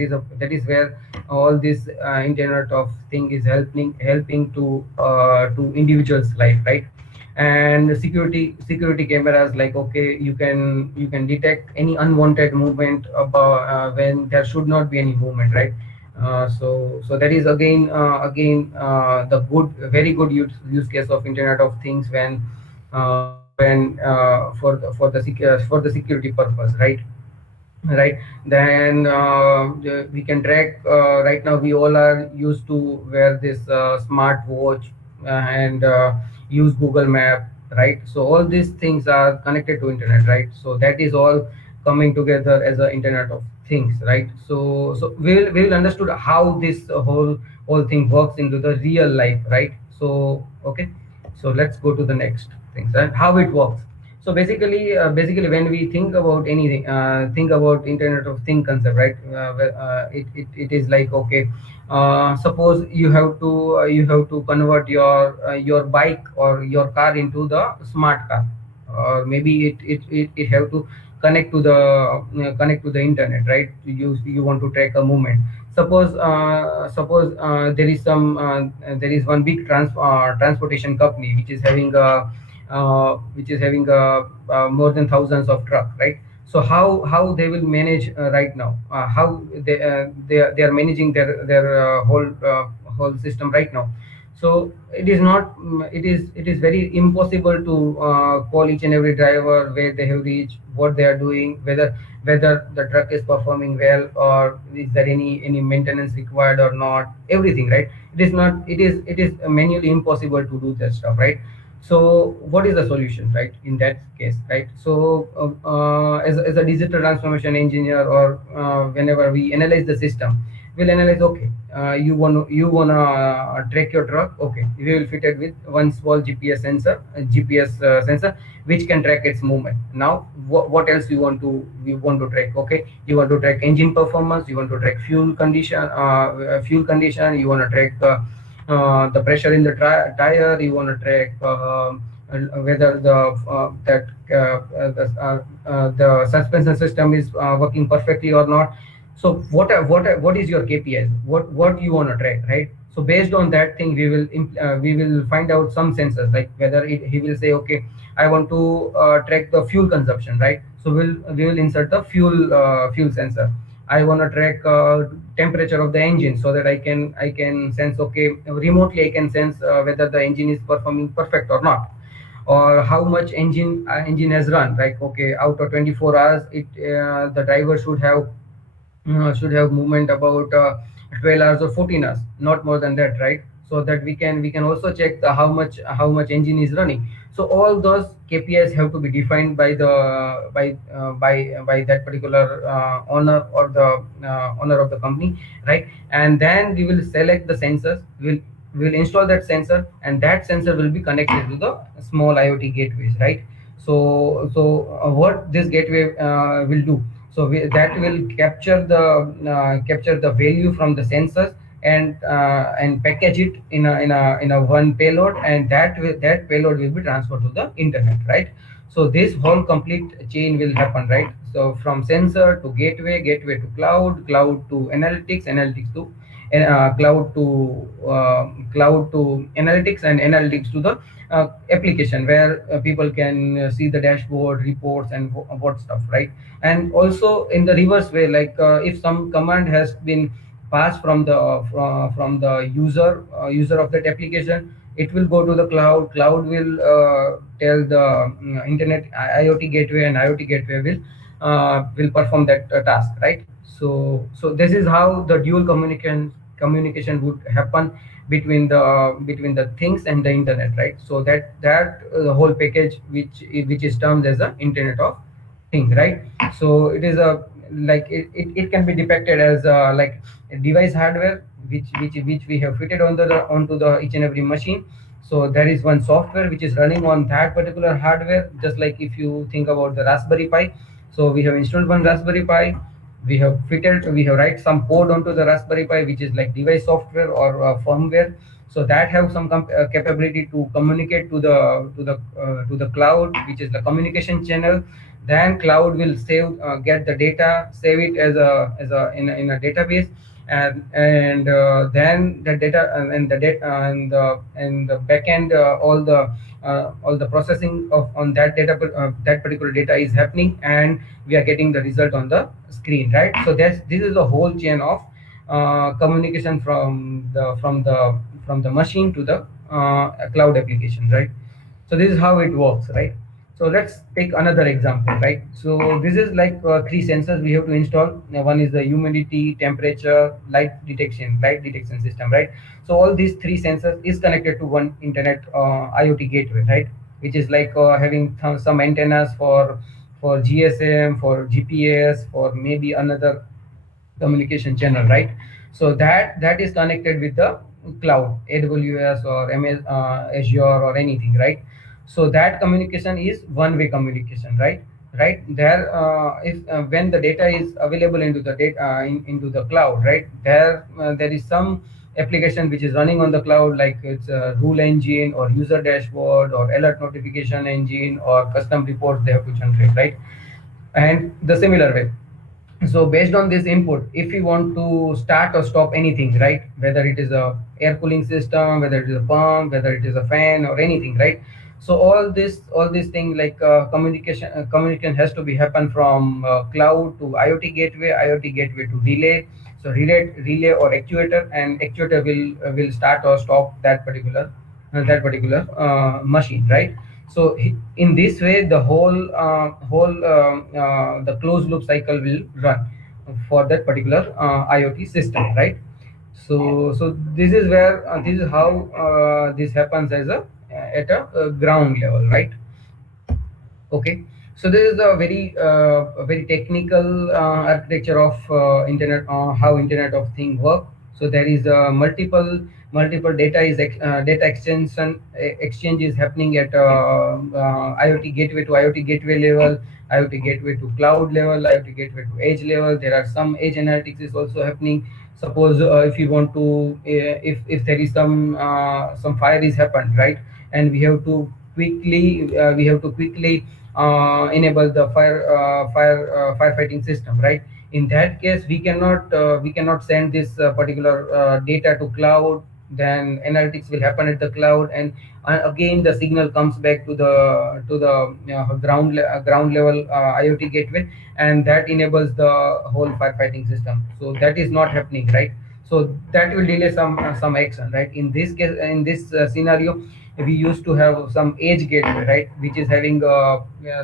is where all this internet of thing is helping to individuals life, right? And security cameras, like, okay, you can detect any unwanted movement about when there should not be any movement, right? So that is again the very good use case of internet of things when for the security purpose, right? Right. Then we can track. Right now we all are used to wear this smart watch and use Google Map, right? So all these things are connected to internet, right? So that is all coming together as a internet of things, right? So we'll understood how this whole thing works into the real life, right? So okay, so let's go to the next things, right? How it works. So basically when we think about anything, think about internet of thing concept, right? It is like, okay, suppose you have to convert your bike or your car into the smart car, or maybe it have to connect to the internet, right? You want to track a movement. Suppose there is one big transportation company which is having more than thousands of truck, right? So how they will manage right now, how they are managing their whole system right now. So it is very impossible to call each and every driver where they have reached, what they are doing, whether the truck is performing well, or is there any maintenance required or not, everything, right? It is manually impossible to do that stuff, right? So what is the solution, right, in that case, right? So as a digital transformation engineer, or whenever we analyze the system, we'll analyze, okay, you want to track your truck. Okay, we will fit it with one small GPS sensor which can track its movement. Now what else you want to track? Okay, you want to track engine performance, you want to track fuel condition, you want to track the pressure in the tire, you want to track whether the suspension system is working perfectly or not. So what is your KPIs? What you want to track, right? So based on that thing, we will find out some sensors, like whether he will say, okay, I want to track the fuel consumption, right? So we will insert the fuel sensor. I want to track temperature of the engine, so that I can sense, okay, remotely I can sense whether the engine is performing perfect or not, or how much engine has run. Like, okay, out of 24 hours, the driver should have movement about 12 hours or 14 hours, not more than that, right? So that we can also check how much engine is running. So all those KPIs have to be defined by that particular owner of the company, right? And then we will select the sensors. We'll install that sensor, and that sensor will be connected to the small IoT gateways, right? So what this gateway will do, so that will capture the value from the sensors, and package it in a one payload, and that payload will be transferred to the internet, right? So this whole complete chain will happen, right? So from sensor to gateway to cloud to analytics to cloud to analytics, and analytics to the application, where people can see the dashboard reports and what stuff, right? And also in the reverse way, like if some command has been passed from the user of that application, it will go to the cloud will tell the internet IoT gateway, and IoT gateway will perform that task, right? So this is how the dual communication would happen between the things and the internet, right? So that whole package, which is termed as a internet of thing, right? So it is a like it can be depicted as like a device hardware, which we have fitted onto the each and every machine. So there is one software which is running on that particular hardware, just like if you think about the Raspberry Pi. So we have installed one Raspberry Pi, We have fitted, we have write some code onto the Raspberry Pi, which is like device software or firmware, so that have some capability to communicate to the cloud, which is the communication channel. Then cloud will save, get the data, save it as a in a database, and then the data and the data and the backend, all the processing of on that data, that particular data is happening, and we are getting the result on the screen, right? So this is the whole chain of communication from the machine to the cloud application, right? So this is how it works, right? So let's take another example, right? So this is like three sensors we have to install. Now, one is the humidity, temperature, light detection system, right? So all these three sensors is connected to one internet IoT gateway, right? Which is like having some antennas for GSM, for GPS, for maybe another communication channel, right? So that is connected with the cloud, AWS or Azure or anything, right? So that communication is one-way communication, right there. If When the data is available into the data into the cloud, right, there is some application which is running on the cloud, like it's a rule engine or user dashboard or alert notification engine or custom reports they have to generate, right? And the similar way, so based on this input, if you want to start or stop anything, right, whether it is a air cooling system, whether it is a pump, whether it is a fan or anything, right? So all these things, like communication has to be happen from cloud to IoT gateway to relay. So relay or actuator, and actuator will start or stop that particular machine, right? So in this way, the whole the closed loop cycle will run for that particular IoT system, right? So this is where this is how this happens as a at a ground level, right? Okay, so this is a very technical architecture of internet, how internet of thing work. So there is multiple data exchange is happening at IoT gateway to IoT gateway level, IoT gateway to cloud level, IoT gateway to edge level. There are some edge analytics is also happening. Suppose if you want to, if there is some fire is happened, right, and we have to quickly enable the firefighting system, right? In that case, we cannot send this particular data to cloud. Then analytics will happen at the cloud, and again the signal comes back to the ground level IoT gateway, and that enables the whole firefighting system. So that is not happening, right? So that will delay some action, right? In this case, in this scenario, we used to have some edge gateway, right, which is having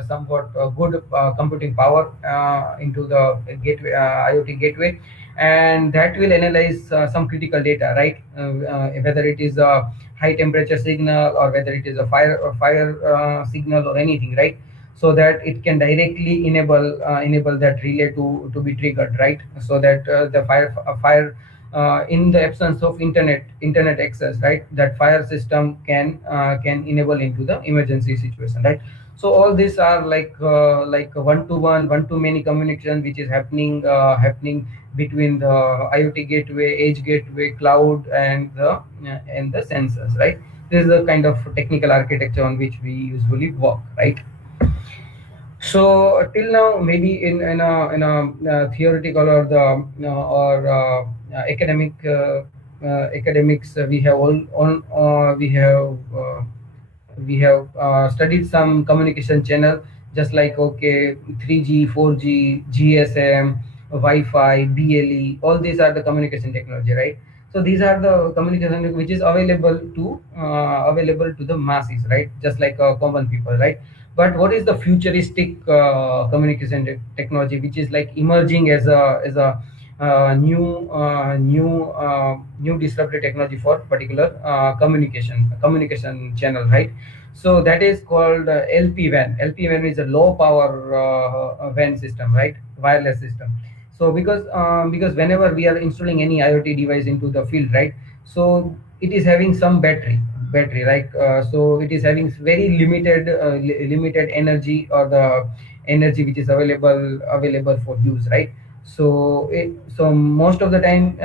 somewhat good computing power into the gateway, IoT gateway, and that will analyze some critical data, right? Whether it is a high temperature signal or whether it is a fire signal or anything, right? So that it can directly enable that relay to be triggered, right? So that the fire in the absence of internet access, right, that fire system can enable into the emergency situation, right? So all these are like one to many communication which is happening between the IoT gateway, edge gateway, cloud, and the sensors, right? This is the kind of technical architecture on which we usually work, right? So till now, maybe in a theoretical or academic academics, we have studied some communication channel, just like, okay, 3G, 4G, GSM, Wi-Fi, BLE. All these are the communication technology, right? So these are the communication which is available to the masses, right? Just like common people, right? But what is the futuristic communication technology which is like emerging as a new disruptive technology for particular communication channel, right? So that is called LPWAN. LPWAN is a low power WAN system, right? Wireless system. So because whenever we are installing any IoT device into the field, right? So it is having some battery, like so it is having very limited energy, or the energy which is available for use, right? So most of the time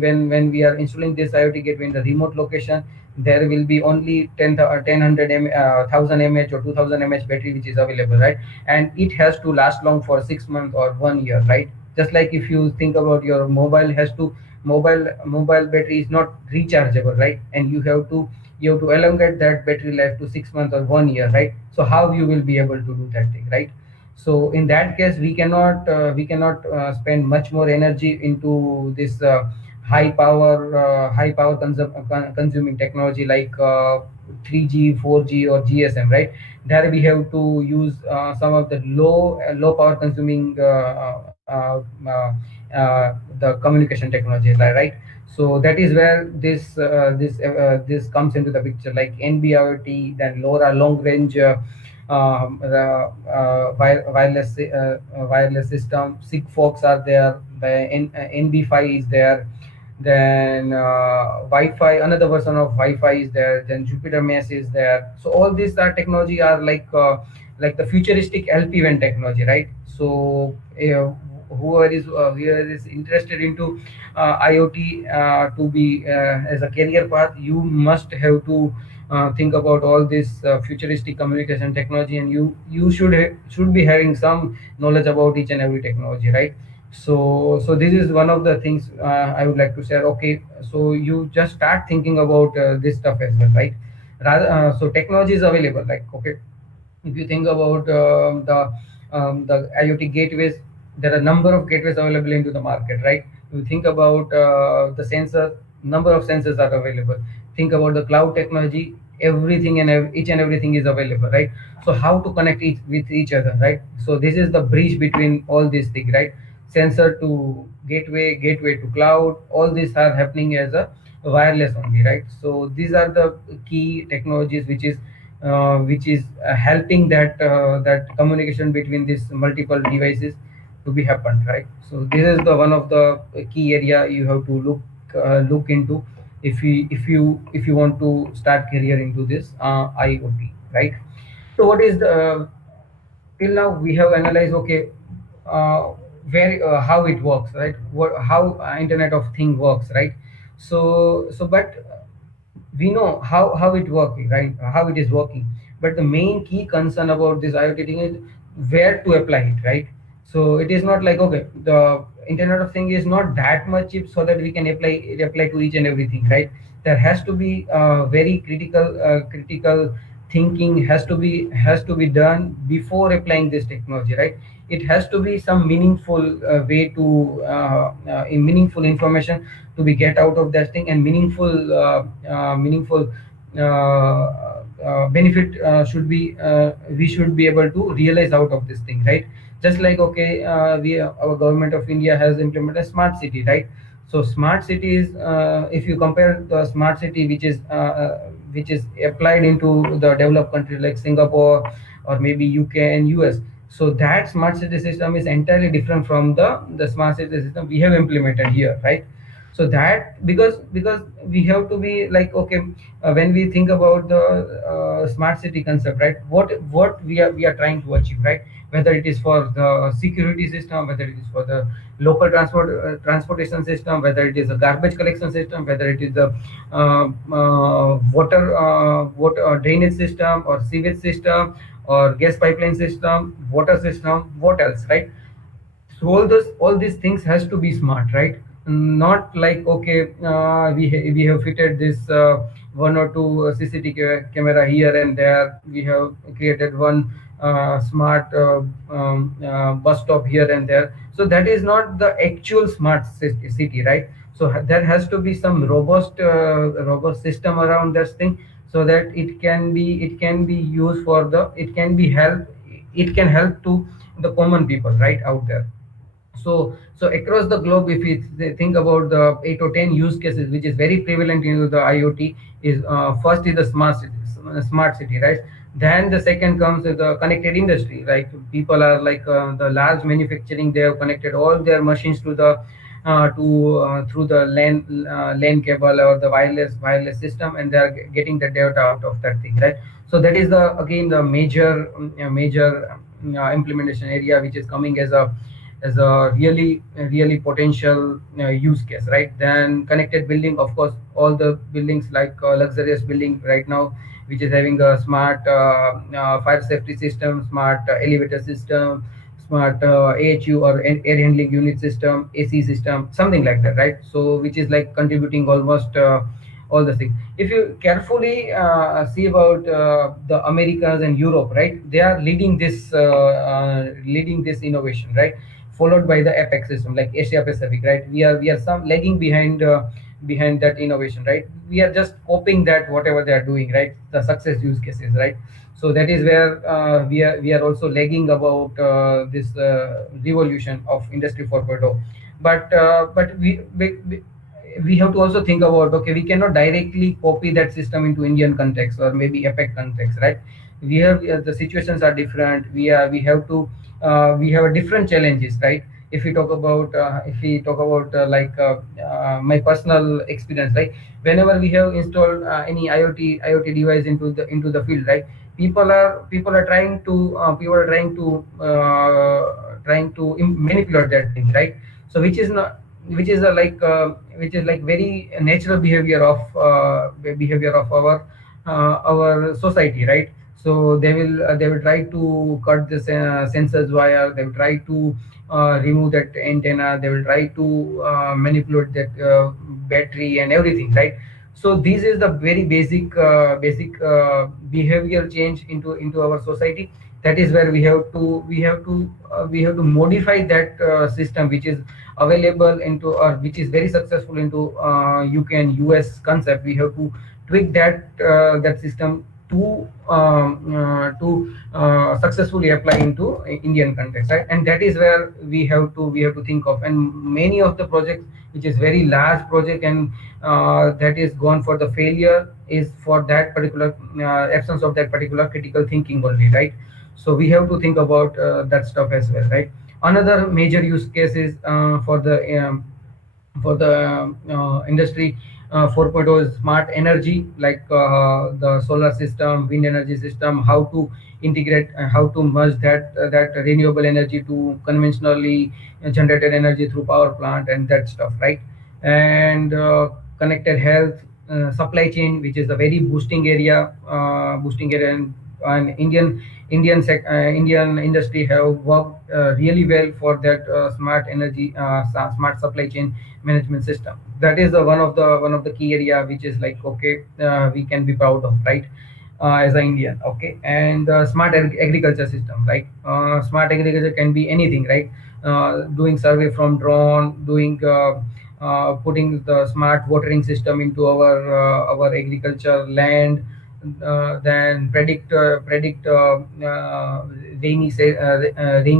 when we are installing this IoT gateway in the remote location, there will be only 1000 mAh or 2000 mAh battery which is available, right? And it has to last long for 6 months or 1 year, right? Just like if you think about your mobile battery is not rechargeable, right? And you have to elongate that battery life to 6 months or 1 year, right? So how you will be able to do that thing, right? So in that case, we cannot spend much more energy into this consuming technology like 3G, 4G, or GSM, right? There we have to use some of the low power consuming the communication technology, right? So that is where this comes into the picture, like NB-IoT, then LoRa, long range wireless system. Sigfox are there. The NB5 is there. Then Wi-Fi, another version of Wi-Fi is there. Then Jupyter Mesh is there. So all these are technology are like the futuristic LP WAN technology, right? So whoever is interested into IoT to be as a career path, you must have to think about all this futuristic communication technology, and you should be having some knowledge about each and every technology, right? So this is one of the things I would like to share. Okay, so you just start thinking about this stuff as well, right? So technology is available, like, okay, if you think about the IoT gateways, there are a number of gateways available into the market, right? You think about the sensor, number of sensors are available. Think about the cloud technology, everything and each and everything is available, right? So how to connect each with each other, right? So this is the bridge between all these things, right? Sensor to gateway, gateway to cloud, all these are happening as a wireless only, right? So these are the key technologies which is helping that communication between these multiple devices to be happened, right? So this is the one of the key area you have to look into if you want to start career into this IoT, right? So what is the till now we have analyzed, okay, uh, where how it works, right? How Internet of Thing works, right? But we know how it working, right? How it is working, but the main key concern about this IoT thing is where to apply it, right? So it is not like, okay, the Internet of Thing is not that much cheap so that we can apply to each and everything, right? There has to be very critical thinking has to be done before applying this technology, right? It has to be some meaningful way to meaningful information to be get out of that thing, and meaningful benefit we should be able to realize out of this thing, right? Just like, okay, our government of India has implemented a smart city, right? So smart city is, if you compare the smart city which is applied into the developed country like Singapore or maybe UK and US, so that smart city system is entirely different from the smart city system we have implemented here, right? So that, because we have to be like, okay, when we think about the smart city concept, right? What we are trying to achieve, right? Whether it is for the security system, whether it is for the local transportation system, whether it is a garbage collection system, whether it is the water drainage system, or sewage system, or gas pipeline system, water system, what else, right? So all these things has to be smart, right? Not like, okay, we have fitted this one or two camera here and there. We have created one smart bus stop here and there. So that is not the actual smart city, right? So there has to be some robust system around this thing, so that it can be used for the it can help to the common people right out there. So across the globe, if we think about the 8 or 10 use cases which is very prevalent into the IoT, is first is the smart city, right? Then the second comes with the connected industry, like people are like the large manufacturing, they have connected all their machines to the through the LAN cable or the wireless system, and they are getting the data out of that thing, right? So that is the again the major implementation area which is coming as a really potential use case, right? Then connected building, of course, all the buildings like luxurious building right now, which is having a smart fire safety system, smart elevator system, smart AHU or air handling unit system, AC system, something like that, right? So which is like contributing almost all the things. If you carefully see about the Americas and Europe, right, they are leading this innovation, right, followed by the APEC system like Asia Pacific, right? We are some lagging behind that innovation, right? We are just copying that whatever they are doing, right, the success use cases, right? So that is where we are also lagging about this revolution of industry 4.0. But we have to also think about, okay, we cannot directly copy that system into Indian context or maybe APEC context, right? We have the situations are different. We have different challenges, right? If we talk about my personal experience, right? Whenever we have installed any IoT device into the field, right, people are manipulate that thing, right? So which is not which is like very natural behavior of our society, right? So they will try to cut the sensors wire. They will try to remove that antenna. They will try to manipulate that battery and everything, right? So this is the very basic behavior change into our society. That is where we have to modify that system which is available into, or which is very successful into UK and US concept. We have to tweak that system to successfully apply into Indian context, right? And that is where we have to think of. And many of the projects, which is very large project, and that is gone for the failure, is for that particular absence of that particular critical thinking only, right? So we have to think about that stuff as well, right? Another major use case is for the industry 4.0 is smart energy, like the solar system, wind energy system, how to integrate, how to merge that renewable energy to conventionally generated energy through power plant and that stuff, right? And connected health, supply chain, which is a very boosting area. And Indian industry have worked really well for that smart energy, smart supply chain management system. That is one of the key area which is like, okay, we can be proud of, right? As an Indian, okay. And smart agriculture system, like smart agriculture can be anything, right? Doing survey from drone, doing putting the smart watering system into our agriculture land, then predict rainy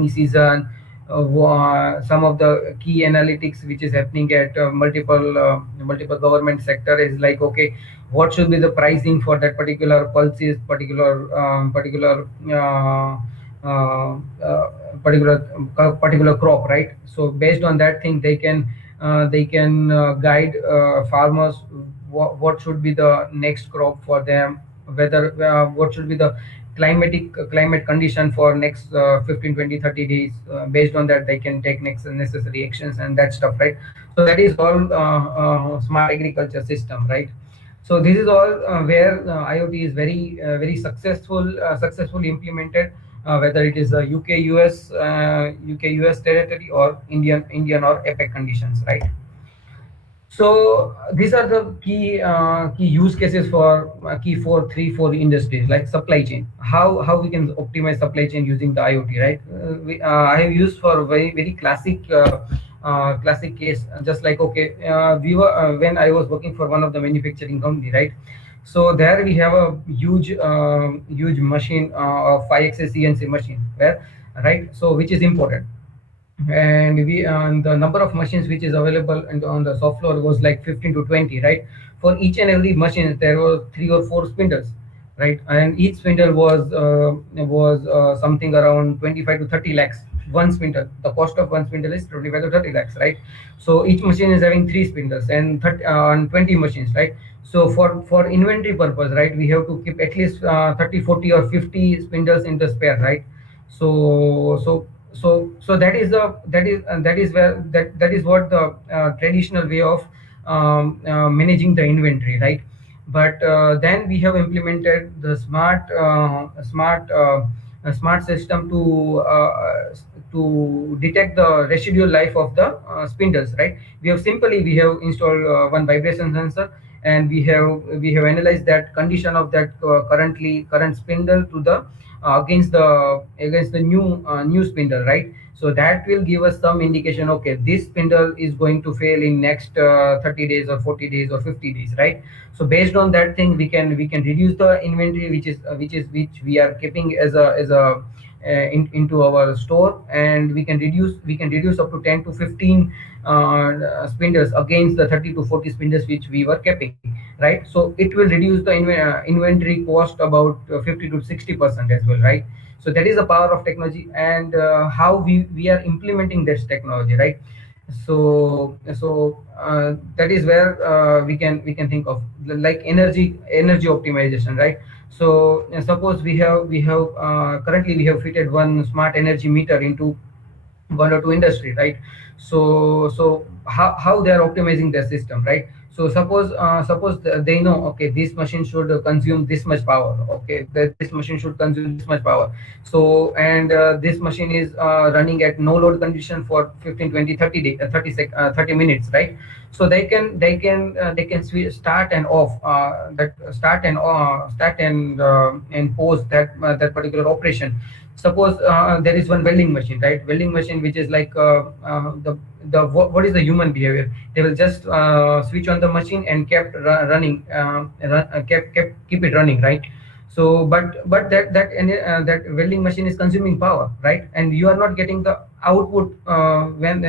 season. Some of the key analytics which is happening at multiple government sector is like, okay, what should be the pricing for that particular pulses, particular crop, right? So based on that thing, they can guide farmers what should be the next crop for them, whether what should be the climate condition for next 15, 20, 30 days. Based on that, they can take next necessary actions and that stuff, right? So that is all smart agriculture system, right? So this is all where IoT is very successfully implemented, whether it is a UK US territory or Indian or APEC conditions, right? So these are the key use cases for key for industries like supply chain. How we can optimize supply chain using the IoT, right? I have used for very classic case, just like, okay, we were when I was working for one of the manufacturing company, right? So there we have a huge machine of 5-axis CNC machine, where, right? So which is important, and the number of machines which is available on the soft floor was like 15 to 20, right? For each and every machine there were 3 or 4 spindles, right? And each spindle was something around 25 to 30 lakhs. One spindle, the cost of one spindle is 25 to 30 lakhs, right? So each machine is having 3 spindles and 20 machines, right? So for inventory purpose, right, we have to keep at least 30, 40 or 50 spindles in the spare, right? So so that is where that is what the traditional way of managing the inventory, right? But then we have implemented the smart system to detect the residual life of the spindles, right? We have installed one vibration sensor, and we have analyzed that condition of that current spindle to the against the new spindle, right? So that will give us some indication, okay, this spindle is going to fail in next 30 days or 40 days or 50 days, right? So based on that thing, we can reduce the inventory which we are keeping into our store, and we can reduce up to 10 to 15 spindles against the 30 to 40 spindles which we were keeping, right? So it will reduce the inventory cost about 50 to 60% as well, right? So that is the power of technology, and how we are implementing this technology, right? So that is where we can think of like energy optimization, right? So suppose we have currently we have fitted one smart energy meter into one or two industry, right? So how they are optimizing their system, right? So suppose they know, okay, this machine should consume this much power, okay, that this machine should consume this much power. So and this machine is running at no load condition for 15, 20, 30 day, 30 minutes, right? So they can start and off that start and pause that particular operation. Suppose there is one welding machine, right? Welding machine which is like what is the human behavior? They will just switch on the machine and kept running, keep it running, right? So but that welding machine is consuming power, right? And you are not getting the output when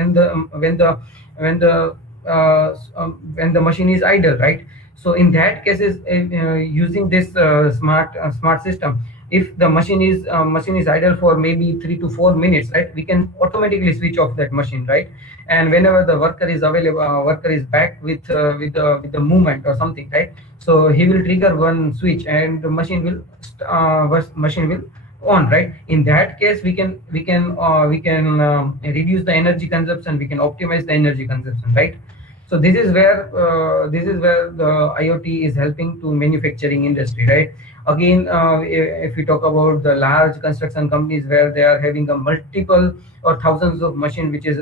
the machine is idle, right? So in that cases, using this smart system, if the machine is idle for maybe 3 to 4 minutes, right, we can automatically switch off that machine, right? And whenever the worker is available, worker is back with the movement or something, right? So he will trigger one switch, and the machine will on, right? In that case, we can reduce the energy consumption, we can optimize the energy consumption, right? So this is where the IoT is helping to manufacturing industry, right? Again, if we talk about the large construction companies where they are having a multiple or thousands of machine which is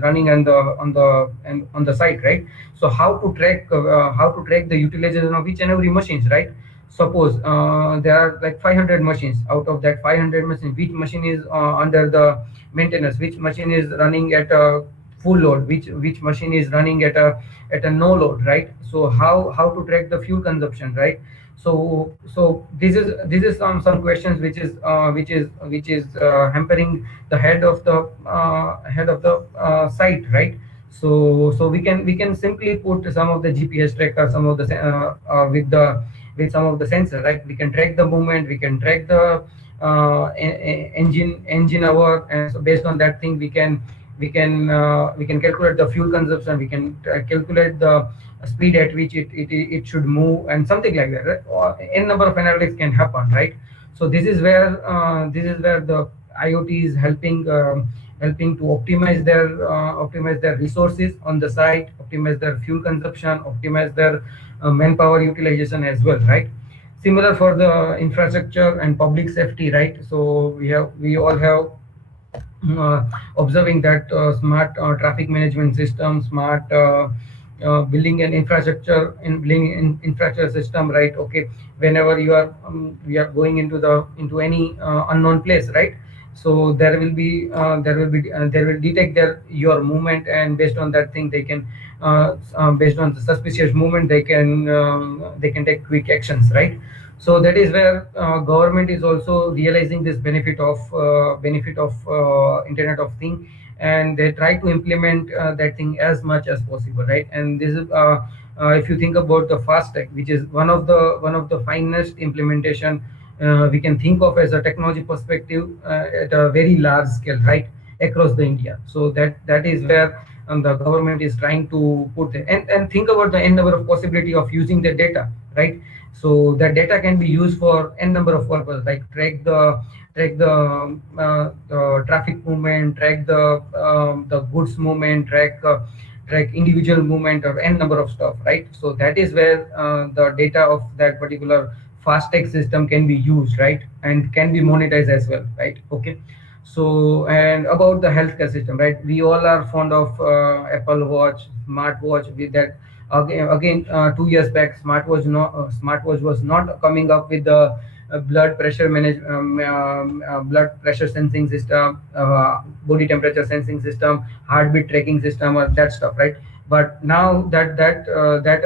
running on the site, right? So how to track the utilization of each and every machines, right? Suppose there are like 500 machines. Out of that 500 machines, which machine is under the maintenance, which machine is running at a full load, which machine is running at a no load, right? So how to track the fuel consumption, right? So this is some questions which is hampering the head of the site, right? So we can simply put some of the GPS tracker, some of the with some of the sensor, right? We can track the movement, we can track the engine hour, and so based on that thing we can calculate the fuel consumption, we can calculate the speed at which it should move, and something like that, right? Or n number of analytics can happen, right? So this is where the IoT is helping to optimize their resources on the site, optimize their fuel consumption, optimize their manpower utilization as well, right? Similar for the infrastructure and public safety, right? So we all have observing that smart traffic management system, smart building and infrastructure system, right? Okay, whenever we are going into any unknown place, right? So there will detect your movement, and based on that thing they can based on the suspicious movement they can take quick actions, right? So that is where government is also realizing this benefit of Internet of Thing, and they try to implement that thing as much as possible, right? And this is if you think about the fast tech, which is one of the finest implementation we can think of as a technology perspective at a very large scale, right, across the India. So that is where the government is trying to put it, and think about the n number of possibility of using the data, right? So that data can be used for n number of purposes, like track the the traffic movement, track the goods movement, track individual movement or n number of stuff, right? So that is where the data of that particular fast tech system can be used, right, and can be monetized as well, right? Okay. So, and about the healthcare system, right, we all are fond of Apple Watch, smartwatch. With that, again 2 years back, smartwatch was not coming up with the blood pressure sensing system, body temperature sensing system, heartbeat tracking system, or that stuff, right? But now that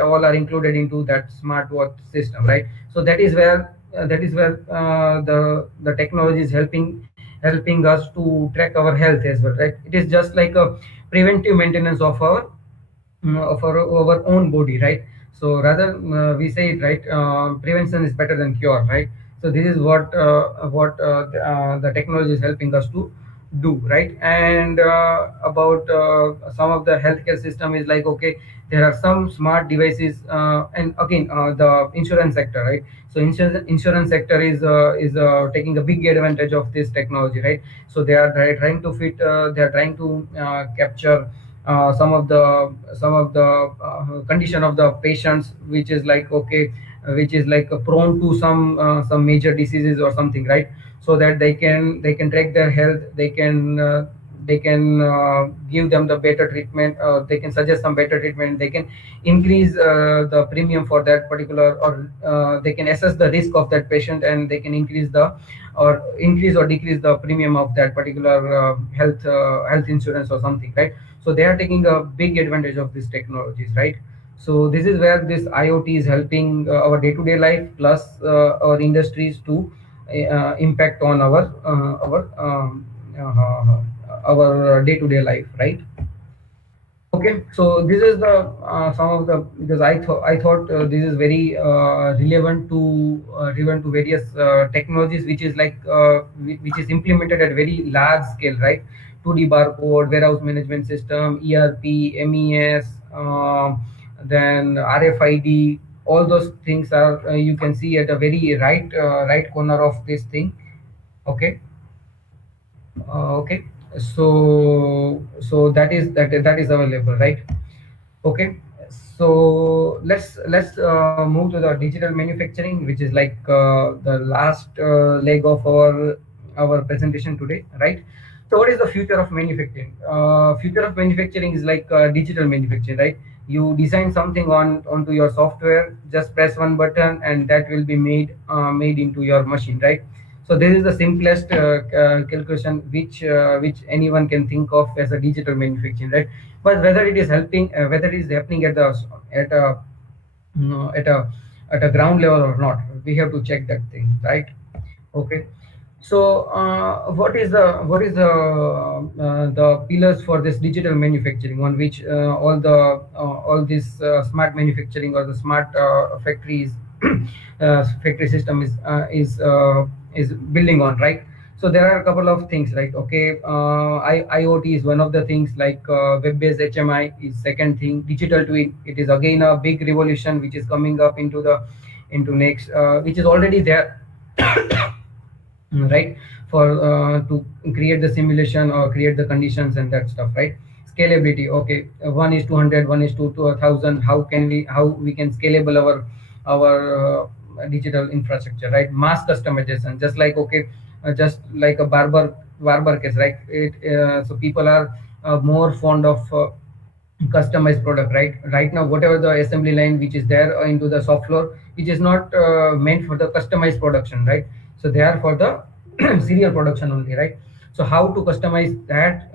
all are included into that smartwatch system, right? So that is where the technology is helping us to track our health as well, right? It is just like a preventive maintenance of our own body, right? So rather, we say it, right, prevention is better than cure, right? So this is what the technology is helping us to do, right? And about some of the healthcare system is like, okay, there are some smart devices, and again, the insurance sector, right? So insurance sector is taking a big advantage of this technology, right? So they are trying to capture some of the condition of the patients, which is like, okay, which is like prone to some major diseases or something, right? So that they can track their health, they can give them the better treatment, they can suggest some better treatment, they can increase the premium for that particular, or they can assess the risk of that patient, and they can increase or decrease the premium of that particular health insurance or something, right? So they are taking a big advantage of these technologies, right? So this is where this IoT is helping our day-to-day life, plus our industries to impact on our day-to-day life, right? Okay, so this is the some of the, because I thought this is very relevant to various technologies, which is like which is implemented at very large scale, right? 2D barcode, warehouse management system, ERP, MES, then RFID. All those things are, you can see at a very right corner of this thing. Okay. Okay. So that is available, right? Okay. So let's move to the digital manufacturing, which is like the last leg of our presentation today, right? So what is the future of manufacturing? Future of manufacturing is like digital manufacturing, right? You design something onto your software, just press one button, and that will be made into your machine, right? So this is the simplest calculation which anyone can think of as a digital manufacturing, right? But whether it is happening at a at a ground level or not, we have to check that thing, right? Okay. So what is the pillars for this digital manufacturing, on which all this smart manufacturing or the smart factories factory system is building on, right? So there are a couple of things, right? Okay, IoT is one of the things, like web-based HMI is second thing. Digital twin, it is again a big revolution which is coming up into next, which is already there, right? For to create the simulation or create the conditions and that stuff, right? Scalability, okay, 1:200, 1:1,000. How we can scalable our digital infrastructure, right? Mass customization, just like, okay, just like a barber case, right? So people are more fond of customized product, right now, whatever the assembly line which is there into the shop floor, which is not meant for the customized production, right? So they are for the serial production only, right? So how to customize that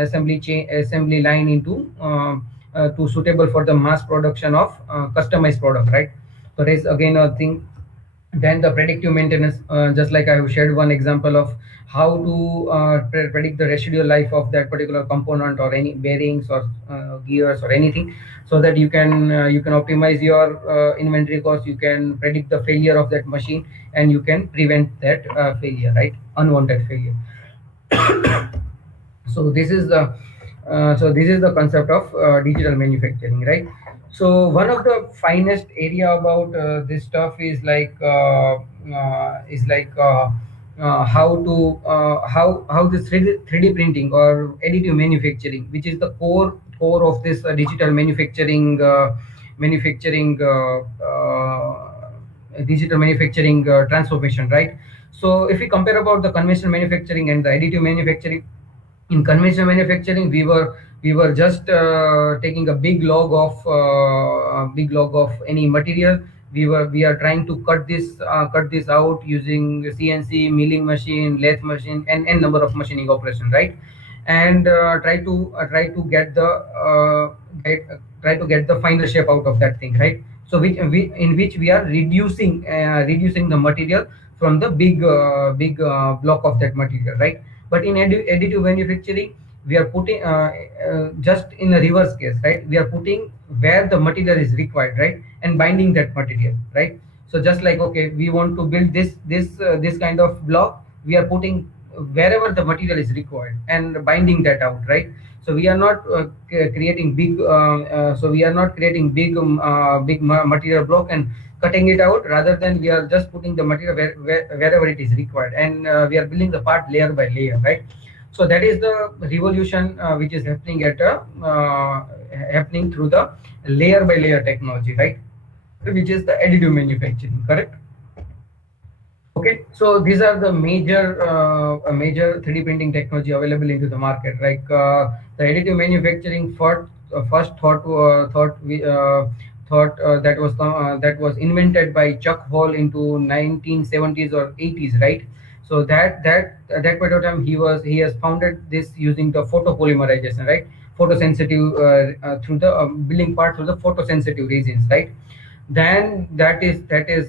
assembly line into to suitable for the mass production of customized product, right? So there's again a thing. Then the predictive maintenance, just like I have shared one example of how to predict the residual life of that particular component, or any bearings or gears or anything, so that you can optimize your inventory cost, you can predict the failure of that machine, and you can prevent that failure, right? Unwanted failure. So this is the concept of digital manufacturing, right? So one of the finest area about this stuff is like how this 3D printing or additive manufacturing, which is the core of this digital manufacturing digital manufacturing transformation, right? So if we compare about the conventional manufacturing and the additive manufacturing, in conventional manufacturing we were just taking a big log of any material. We are trying to cut this out using CNC milling machine, lathe machine, and n number of machining operation, right? And try to get the final shape out of that thing, right? So in which we are reducing the material from the big block of that material, right? But in additive manufacturing, we are putting just in a reverse case, right? We are putting where the material is required, right, and binding that material, right? So just like, okay, we want to build this kind of block, we are putting wherever the material is required and binding that out, right? So we are not creating big material block and cutting it out. Rather than, we are just putting the material wherever it is required, and we are building the part layer by layer, right? So that is the revolution which is happening through the layer by layer technology, right? Which is the additive manufacturing, correct? Okay, so these are the major 3D printing technology available into the market. Like the additive manufacturing first thought that was invented by Chuck Hall into 1970s or 80s, right? So that at that point of time, he has founded this using the photopolymerization, right? Photosensitive through the building part through the photosensitive resins, right? Then that is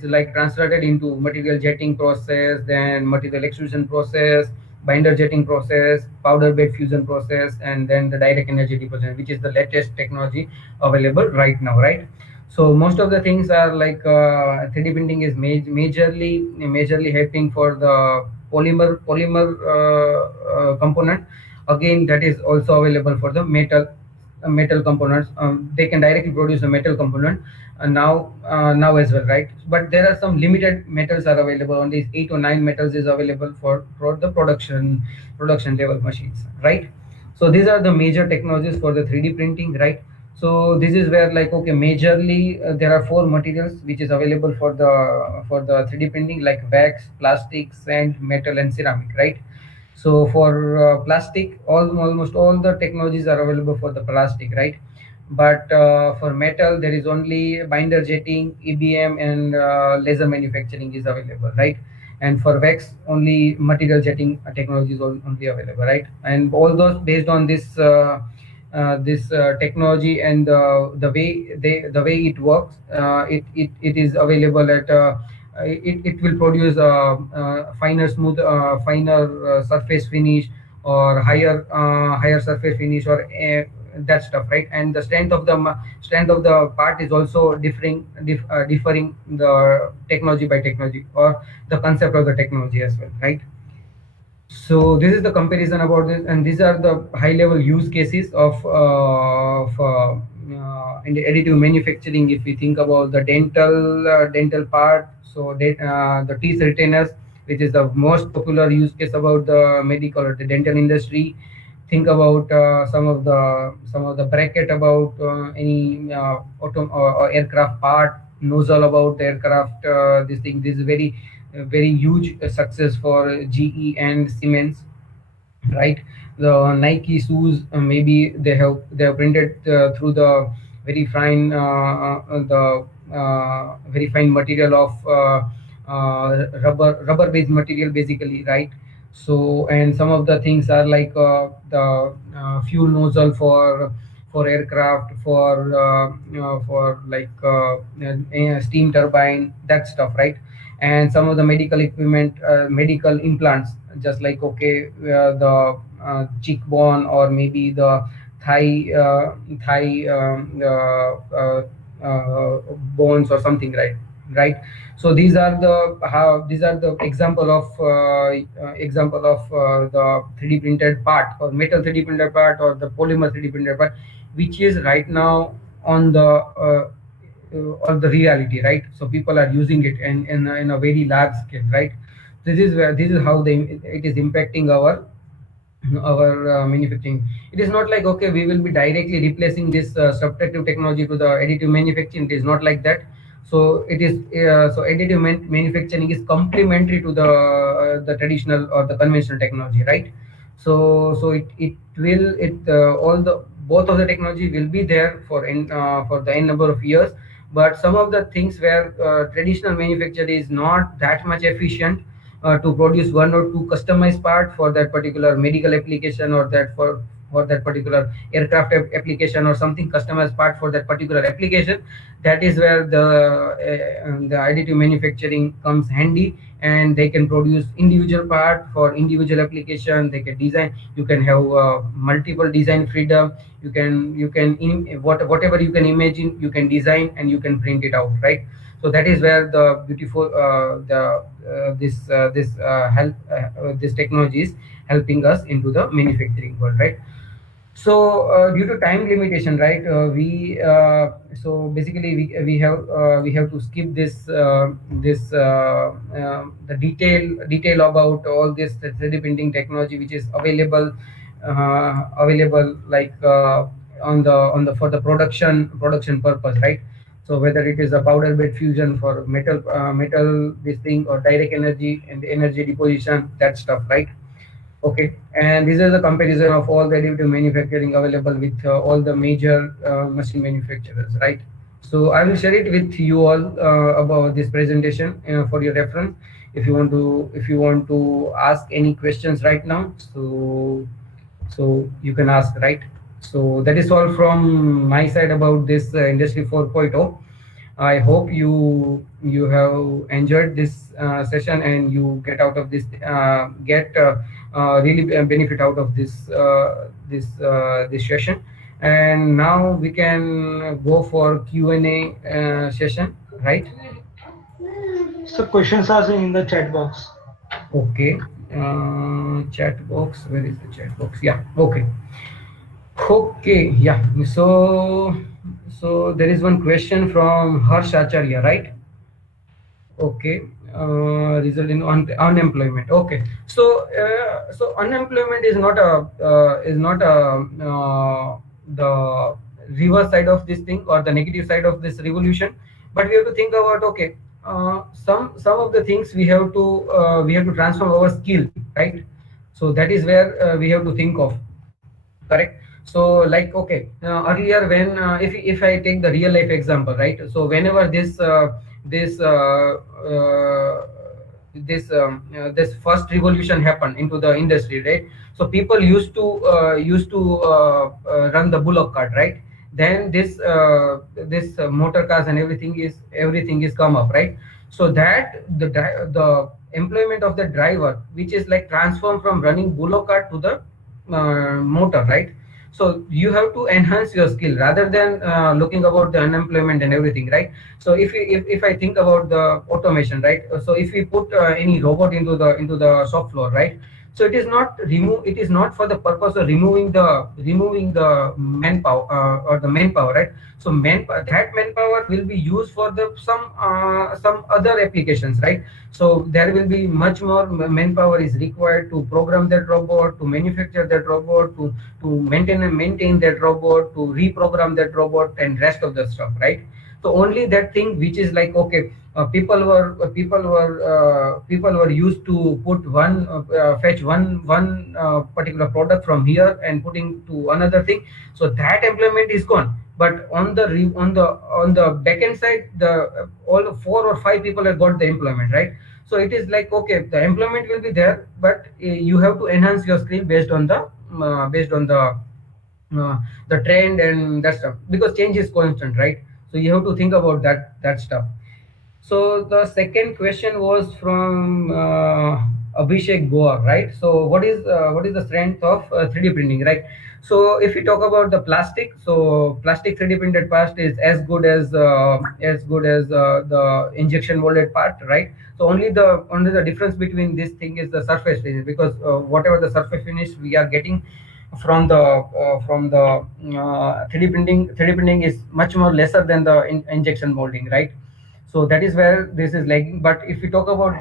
like translated into material jetting process, then material extrusion process, binder jetting process, powder bed fusion process, and then the direct energy deposition, which is the latest technology available right now, right? So most of the things are like 3D printing is majorly helping for the polymer component. Again, that is also available for the metal components. They can directly produce a metal component now as well, right? But there are some limited metals are available. Only 8 or 9 metals is available for the production level machines, right? So these are the major technologies for the 3D printing, right? So this is where, like, okay, majorly there are four materials which is available for the 3D printing, like wax, plastic, sand, metal, and ceramic, right? So for plastic, almost all the technologies are available for the plastic, right? But for metal, there is only binder jetting, EBM, and laser manufacturing is available, right? And for wax, only material jetting technology is only available, right? And all those based on this technology, and the way it works, it is available at it will produce finer surface finish, or higher surface finish, or that stuff, right? And the strength of the part is also differing the technology by technology, or the concept of the technology as well, right? So this is the comparison about this, and these are the high level use cases in the additive manufacturing. If we think about the dental part, so the teeth retainers, which is the most popular use case about the medical or the dental industry. Think about some of the bracket about any or aircraft part, nozzle about the aircraft. This is very huge success for GE and Siemens, right? The Nike shoes, maybe they have printed through the very fine very fine material of rubber based material, basically, right? So, and some of the things are like the fuel nozzle for aircraft, for like steam turbine, that stuff, right? And some of the medical equipment, medical implants, just like, okay, the cheekbone, or maybe the thigh bones or something, right? So these are the example of the 3D printed part, or metal 3D printed part, or the polymer 3D printed part, which is right now on the reality, right? So people are using it in a very large scale, right? this is how it is impacting our manufacturing. It is not like, okay, we will be directly replacing this subtractive technology to the additive manufacturing. It is not like that. So it is so additive manufacturing is complementary to the traditional or the conventional technology, right? So it will it all the both of the technology will be there for the n number of years. But some of the things where traditional manufacture is not that much efficient to produce one or two customized part for that particular medical application, or that for that particular aircraft application, or something customized part for that particular application. That is where the additive manufacturing comes handy, and they can produce individual part for individual application. They can design, you can have multiple design freedom. Whatever you can imagine, you can design and you can print it out, right? So that is where the beautiful the this technology is helping us into the manufacturing world, right? So due to time limitation, right, we so basically we have to skip the detail about all this 3D printing technology, which is available like on the for the production purpose, right? So whether it is a powder bed fusion for metal this thing, or direct energy and energy deposition, that stuff, right? Okay, and this is a comparison of all the additive manufacturing available with all the major machine manufacturers, right? So I will share it with you all about this presentation for your reference. If you want to ask any questions right now, so you can ask, right? So that is all from my side about this Industry 4.0. I hope you have enjoyed this session, and you get out of this really benefit out of this session. And now we can go for Q&A session, right? So questions are in the chat box. Okay. Chat box. Where is the chat box? Yeah. Okay. Okay. Yeah. So there is one question from Harsh Acharya, right? Okay. Result in unemployment. Okay. So unemployment is not the reverse side of this thing, or the negative side of this revolution. But we have to think about, okay, some of the things we have to transform our skill, right? So that is where we have to think of, correct? So like, okay, earlier when if I take the real life example, right? So whenever this this first revolution happened into the industry, right? So people used to run the bullock cart, right? Then this motor cars and everything is come up, right? So that the employment of the driver, which is like transformed from running bullock cart to the motor, right? So you have to enhance your skill rather than looking about the unemployment and everything, right? So if I think about the automation, right? So if we put any robot into the shop floor, right? So it is not for the purpose of removing the manpower or the manpower, right? So that manpower will be used for the some other applications, right? So there will be much more manpower is required to program that robot, to manufacture that robot, to maintain that robot, to reprogram that robot, and rest of the stuff, right? So only that thing which is like, okay, people were used to put fetch one particular product from here and putting to another thing. So that employment is gone. But on the back end side, the all 4 or 5 people have got the employment, right? So it is like, okay, the employment will be there, but you have to enhance your skill based on the trend and that stuff, because change is constant, right? So you have to think about that stuff. So the second question was from Abhishek Goa, right? So what is the strength of 3D printing, right? So if we talk about the plastic, so plastic 3D printed part is as good as the injection molded part, right? So only the difference between this thing is the surface finish, because whatever the surface finish we are getting from the 3D printing is much more lesser than the injection molding, right? So that is where this is lagging. But if we talk about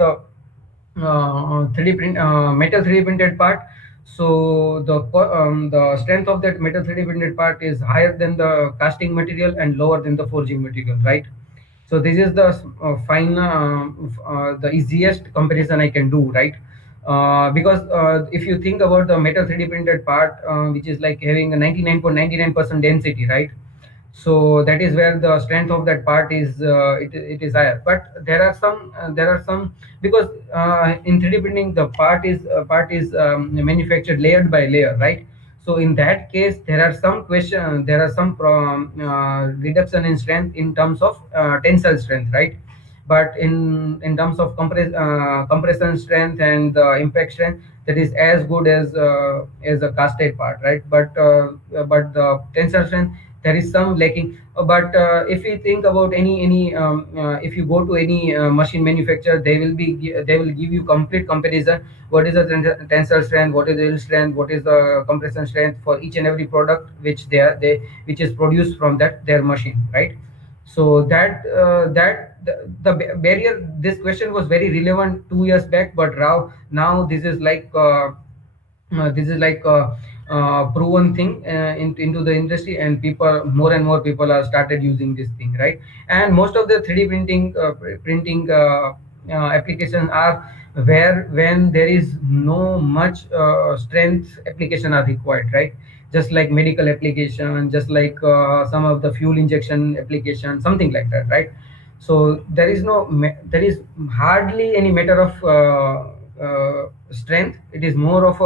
3D print metal 3D printed part. So the strength of that metal 3D printed part is higher than the casting material and lower than the forging material, right? So this is the the easiest comparison I can do, right? Because if you think about the metal 3D printed part, which is like having a 99.99% density, right? So that is where the strength of that part is it is higher. But there are some, because in 3D printing the part is manufactured layered by layer, right? So in that case there are some reduction in strength in terms of tensile strength, right? But in terms of compression strength and impact strength, that is as good as a casted part, right? But the tensile strength, there is some lacking. But if you think about any if you go to any machine manufacturer, they will give you complete comparison. What is the tensile strength, what is the yield strength, what is the compression strength for each and every product which they which is produced from that their machine, right? So the barrier, this question was very relevant 2 years back, but now this is like a proven thing into the industry, and people, more and more people are started using this thing, right? And most of the 3D printing applications are where when there is no much strength application are required, right? Just like medical application, just like some of the fuel injection application, something like that, right? So there is hardly any matter of strength. It is more of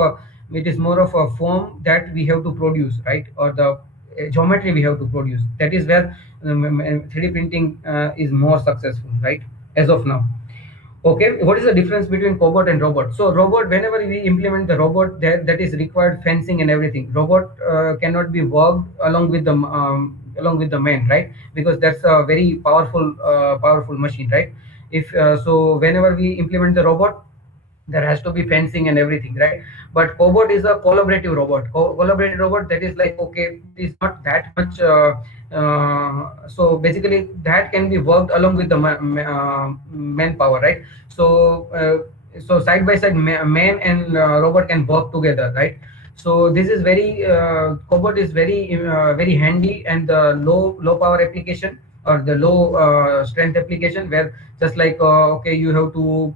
a form that we have to produce, right? Or the geometry we have to produce. That is where 3D printing is more successful, right, as of now. Okay, what is the difference between cobot and robot? So robot, whenever we implement the robot, that is required fencing and everything. Robot cannot be worked along with the man, right? Because that's a very powerful machine, right? If so whenever we implement the robot, there has to be fencing and everything, right? But cobot is a collaborative robot. Collaborative robot, that is like, okay, it is not that much so basically that can be worked along with the manpower, right? So side by side, man and robot can work together, right? So this is very cobot is very handy, and the low power application or the low strength application, where just like okay, you have to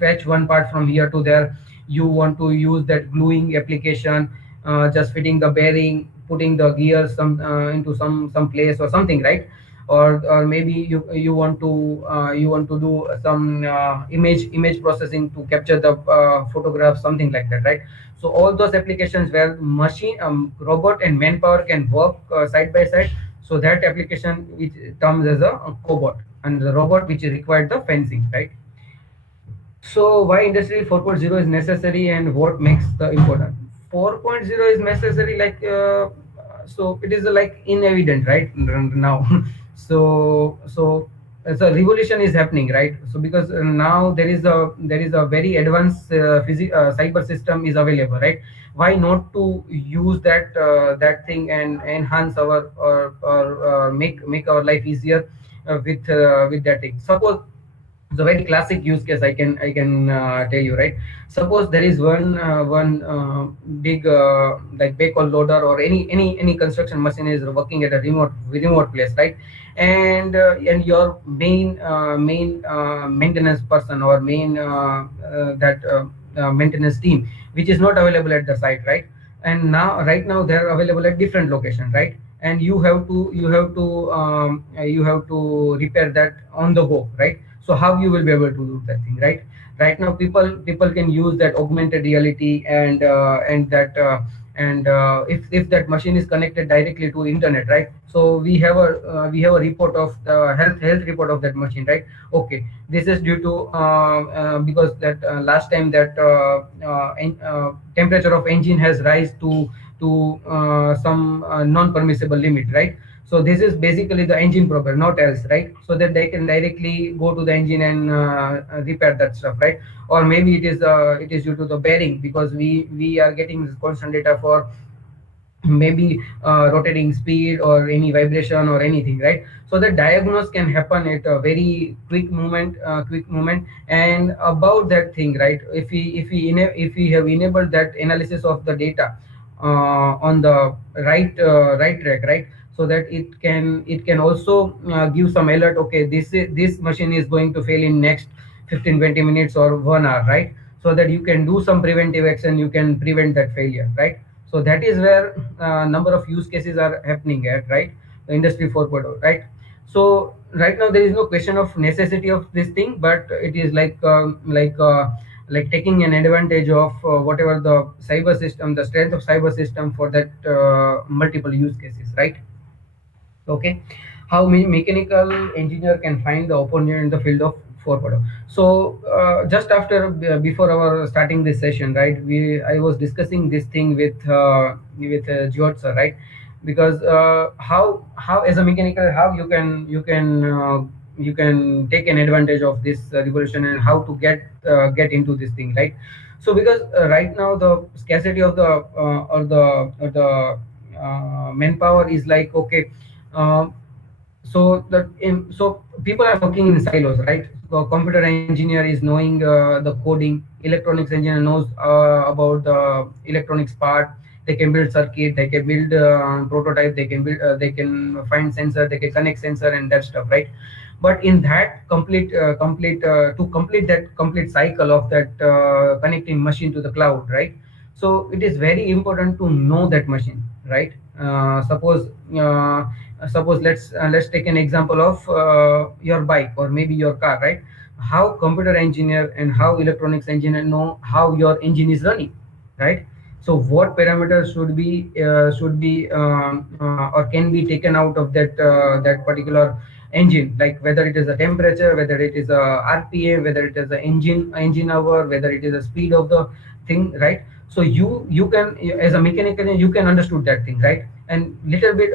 fetch one part from here to there. You want to use that gluing application, just fitting the bearing, putting the gears into some place or something, right? Or maybe you want to do some image processing to capture the photograph, something like that, right? So all those applications where machine robot and manpower can work side by side, so that application which comes as a cobot, and the robot which required the fencing, right? So why industry 4.0 is necessary, and what makes the important? 4.0 is necessary, like so it is like inevident, right? Now so revolution is happening, right? So because now there is a very advanced cyber system is available, right? Why not to use that thing and enhance or make our life easier with that thing? Suppose the very classic use case I can tell you, right? Suppose there is one big like backhoe loader, or any construction machine is working at a remote place, right? And your main maintenance person, or main that maintenance team, which is not available at the site, right? And right now they are available at different location, right? And you have to repair that on the go, right? So how you will be able to do that thing, right? Right now people can use that augmented reality, and if that machine is connected directly to internet, right? So we have a report of the health report of that machine, right? Okay, this is due to because that last time that temperature of engine has rise to some non-permissible limit, right? So this is basically the engine problem, not else, right? So that they can directly go to the engine and repair that stuff, right? Or maybe it is due to the bearing, because we are getting this constant data for maybe rotating speed or any vibration or anything, right? So the diagnose can happen at a very quick moment. And about that thing, right, if we have enabled that analysis of the data on the right track, right, so that it can also give some alert, okay, this machine is going to fail in next 15-20 minutes or 1 hour, right? So that you can do some preventive action, you can prevent that failure, right? So that is where number of use cases are happening at, right? Industry 4.0, right? So right now there is no question of necessity of this thing, but it is like taking an advantage of whatever the cyber system, the strength of cyber system for that multiple use cases, right? Okay. How mechanical engineer can find the opportunity in the field of 4.0. So just after before our starting this session, right, we I was discussing this thing with George sir, right? Because how as a mechanical, how you can take an advantage of this revolution, and how to get into this thing, right? So because right now the scarcity of the manpower is like, okay, uh, so people are working in silos, right? So computer engineer is knowing the coding, electronics engineer knows about the electronics part. They can build circuit, they can build prototype, they can find sensor, they can connect sensor and that stuff, right? But in that to complete that complete cycle of that connecting machine to the cloud, right? So it is very important to know that machine, right? Suppose let's take an example of your bike or maybe your car, right? How computer engineer and how electronics engineer know how your engine is running, right? So what parameters should be or can be taken out of that particular engine, like whether it is a temperature, whether it is a rpm, whether it is a engine hour, whether it is a speed of the thing, right? So you can, as a mechanical engineer, you can understood that thing, right? And little bit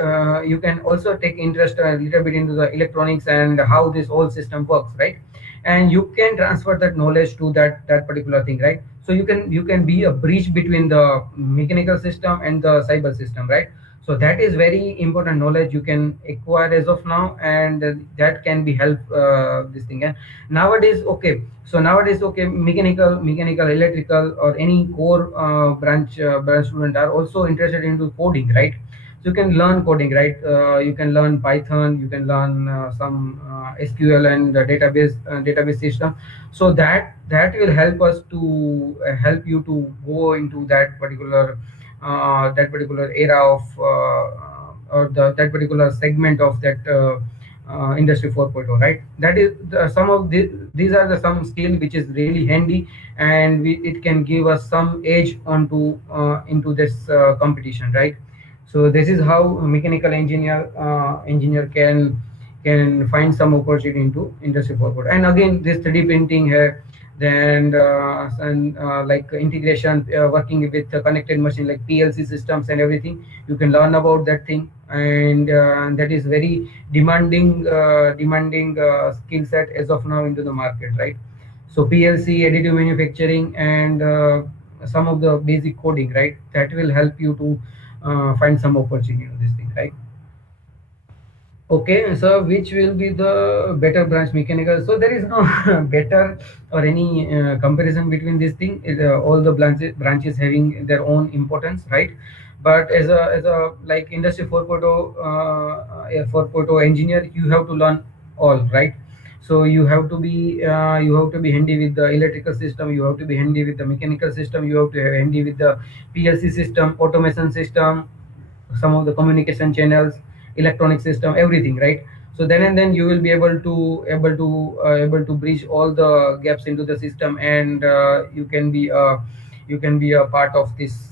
you can also take interest a little bit into the electronics and how this whole system works, right? And you can transfer that knowledge to that particular thing, right? So you can be a bridge between the mechanical system and the cyber system, right? So that is very important knowledge you can acquire as of now, and that can be help this thing. And nowadays, okay, mechanical, electrical, or any core branch student are also interested into coding, right? So you can learn coding, right? You can learn Python, you can learn some SQL and database system. So that will help us to help you to go into that particular era of or that particular segment of that industry 4.0, right? That is some of these are the some skill which is really handy, and it can give us some edge onto into this competition, right? So this is how a mechanical engineer can find some opportunity into industry 4.0. And again, this 3D printing here, then like integration, working with the connected machine like PLC systems and everything, you can learn about that thing. And that is very demanding skill set as of now into the market, right? So PLC, additive manufacturing, and some of the basic coding, right? That will help you to find some opportunity in this thing, right? Okay, so which will be the better branch, mechanical? So there is no better or any comparison between this thing. All the branches having their own importance, right? But as a like industry 4.0 engineer, you have to learn all, right? So you have to be handy with the electrical system, you have to be handy with the mechanical system, you have to be handy with the PLC system, automation system, some of the communication channels, electronic system, everything, right? So then and then you will be able to bridge all the gaps into the system, and you can be a part of this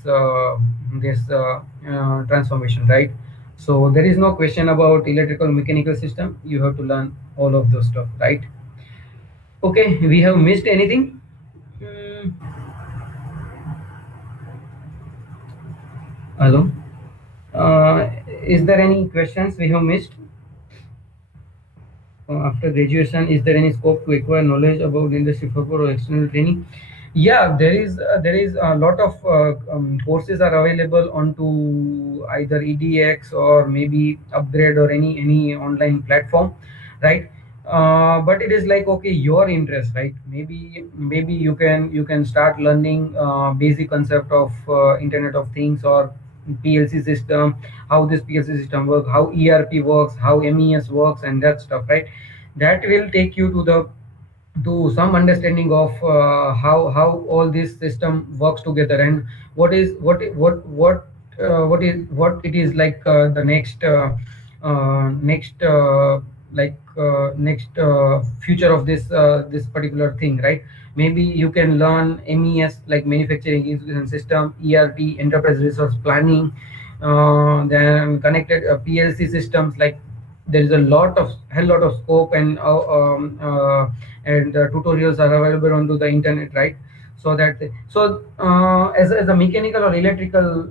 transformation, right? So there is no question about electrical mechanical system, you have to learn all of those stuff, right? Okay, we have missed anything? Hmm. Hello. Is there any questions we have missed? After graduation, is there any scope to acquire knowledge about industry 4.0 or external training? Yeah, there is a lot of courses are available onto either edx or maybe upgrade or any online platform, right? But it is like, okay, your interest, right? Maybe you can start learning basic concept of internet of things or plc system, how this plc system works, how erp works, how mes works, and that stuff, right? That will take you to some understanding of how all this system works together, and what it is like the next future of this particular thing, right? Maybe you can learn mes like manufacturing execution system, erp enterprise resource planning, then connected plc systems. Like there is a hell lot of scope, and tutorials are available onto the internet, right? As a mechanical or electrical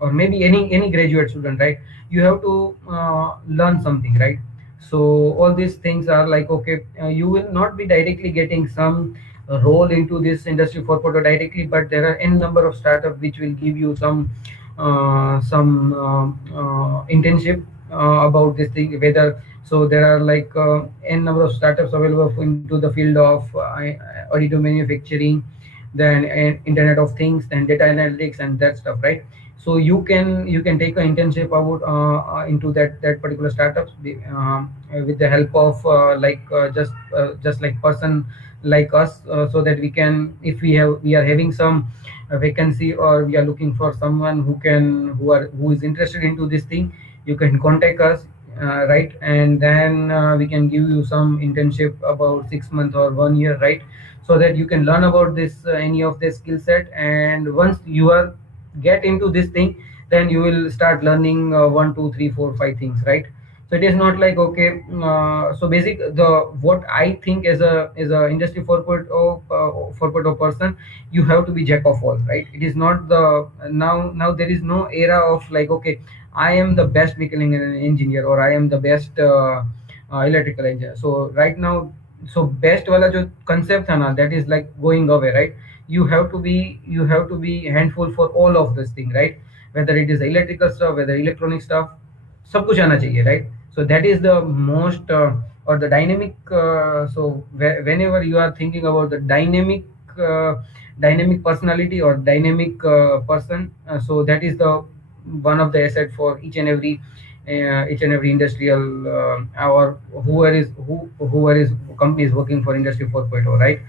or maybe any graduate student, right? You have to learn something, right? So all these things are like, okay, you will not be directly getting some role into this industry 4.0 directly, but there are n number of startups which will give you some internship about this thing, whether so there are like n number of startups available into the field of audio manufacturing, then internet of things, then data analytics and that stuff, right? So you can take an internship about into that particular startups with the help of just like person like us, so that we can, if we are having some vacancy, or we are looking for someone who is interested into this thing, you can contact us, right? And then we can give you some internship about 6 months or 1 year, right? So that you can learn about this any of this skill set, and once you are get into this thing, then you will start learning 1 2 3 4 5 things, right? So it is not like, okay, so basic the what I think as a industry 4.0 person, you have to be jack of all, right? It is not the now there is no era of like, okay, I am the best mechanical engineer, or I am the best electrical engineer. So right now, so best wala jo concept hai na, that is like going away, right? You have to be handful for all of this thing, right? Whether it is electrical stuff, whether electronic stuff, सब कुछ आना चाहिए, right? So that is the most or the dynamic, whenever you are thinking about the uh, dynamic personality or dynamic person, so that is the one of the asset for each and every industrial or whoever is company is working for industry 4.0, right?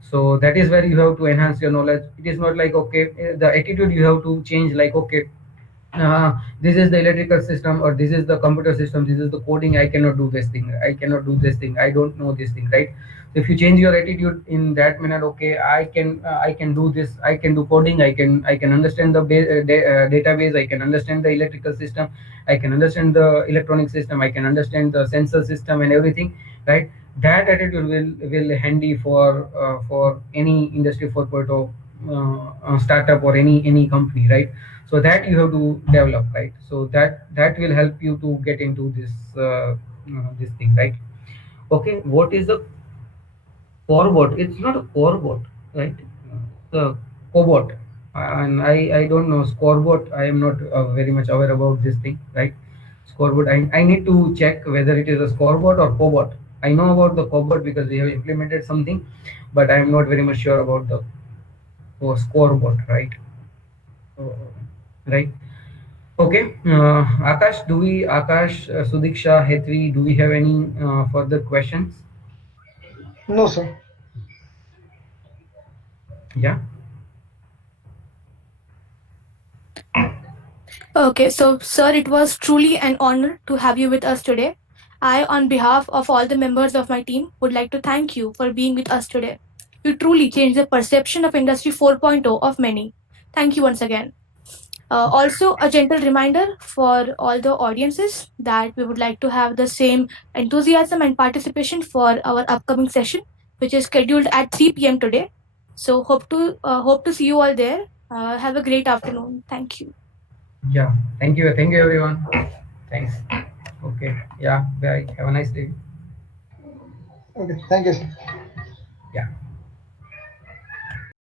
So that is where you have to enhance your knowledge. It is not like, okay, the attitude you have to change, like, okay, this is the electrical system, or this is the computer system, this is the coding, I cannot do this thing, I cannot do this thing, I don't know this thing, right? So if you change your attitude in that manner, okay, I can do this, I can do coding, I can understand the database, I can understand the electrical system, I can understand the electronic system, I can understand the sensor system and everything, right? That attitude will handy for any industry 4.0 startup or any company, right? So that you have to develop, right? So that will help you to get into this thing, right? Okay, what is the corbot? It's not a corbot, right? The cobot, and I don't know scoreboard. I am not very much aware about this thing, right? Scoreboard, I need to check whether it is a scoreboard or cobot. I know about the cobot because we have implemented something, but I am not very much sure about the scoreboard, right? Right. Okay, Akash, Sudiksha, Hetri, do we have any further questions? No, sir. Yeah. Okay, so sir, it was truly an honor to have you with us today. I, on behalf of all the members of my team, would like to thank you for being with us today. You truly changed the perception of Industry 4.0 of many. Thank you once again. Also, a gentle reminder for all the audiences that we would like to have the same enthusiasm and participation for our upcoming session, which is scheduled at 3 p.m. today. So hope to see you all there. Have a great afternoon. Thank you. Yeah. Thank you. Thank you, everyone. Thanks. Okay. Yeah. Bye. Have a nice day. Okay, thank you, sir. Yeah.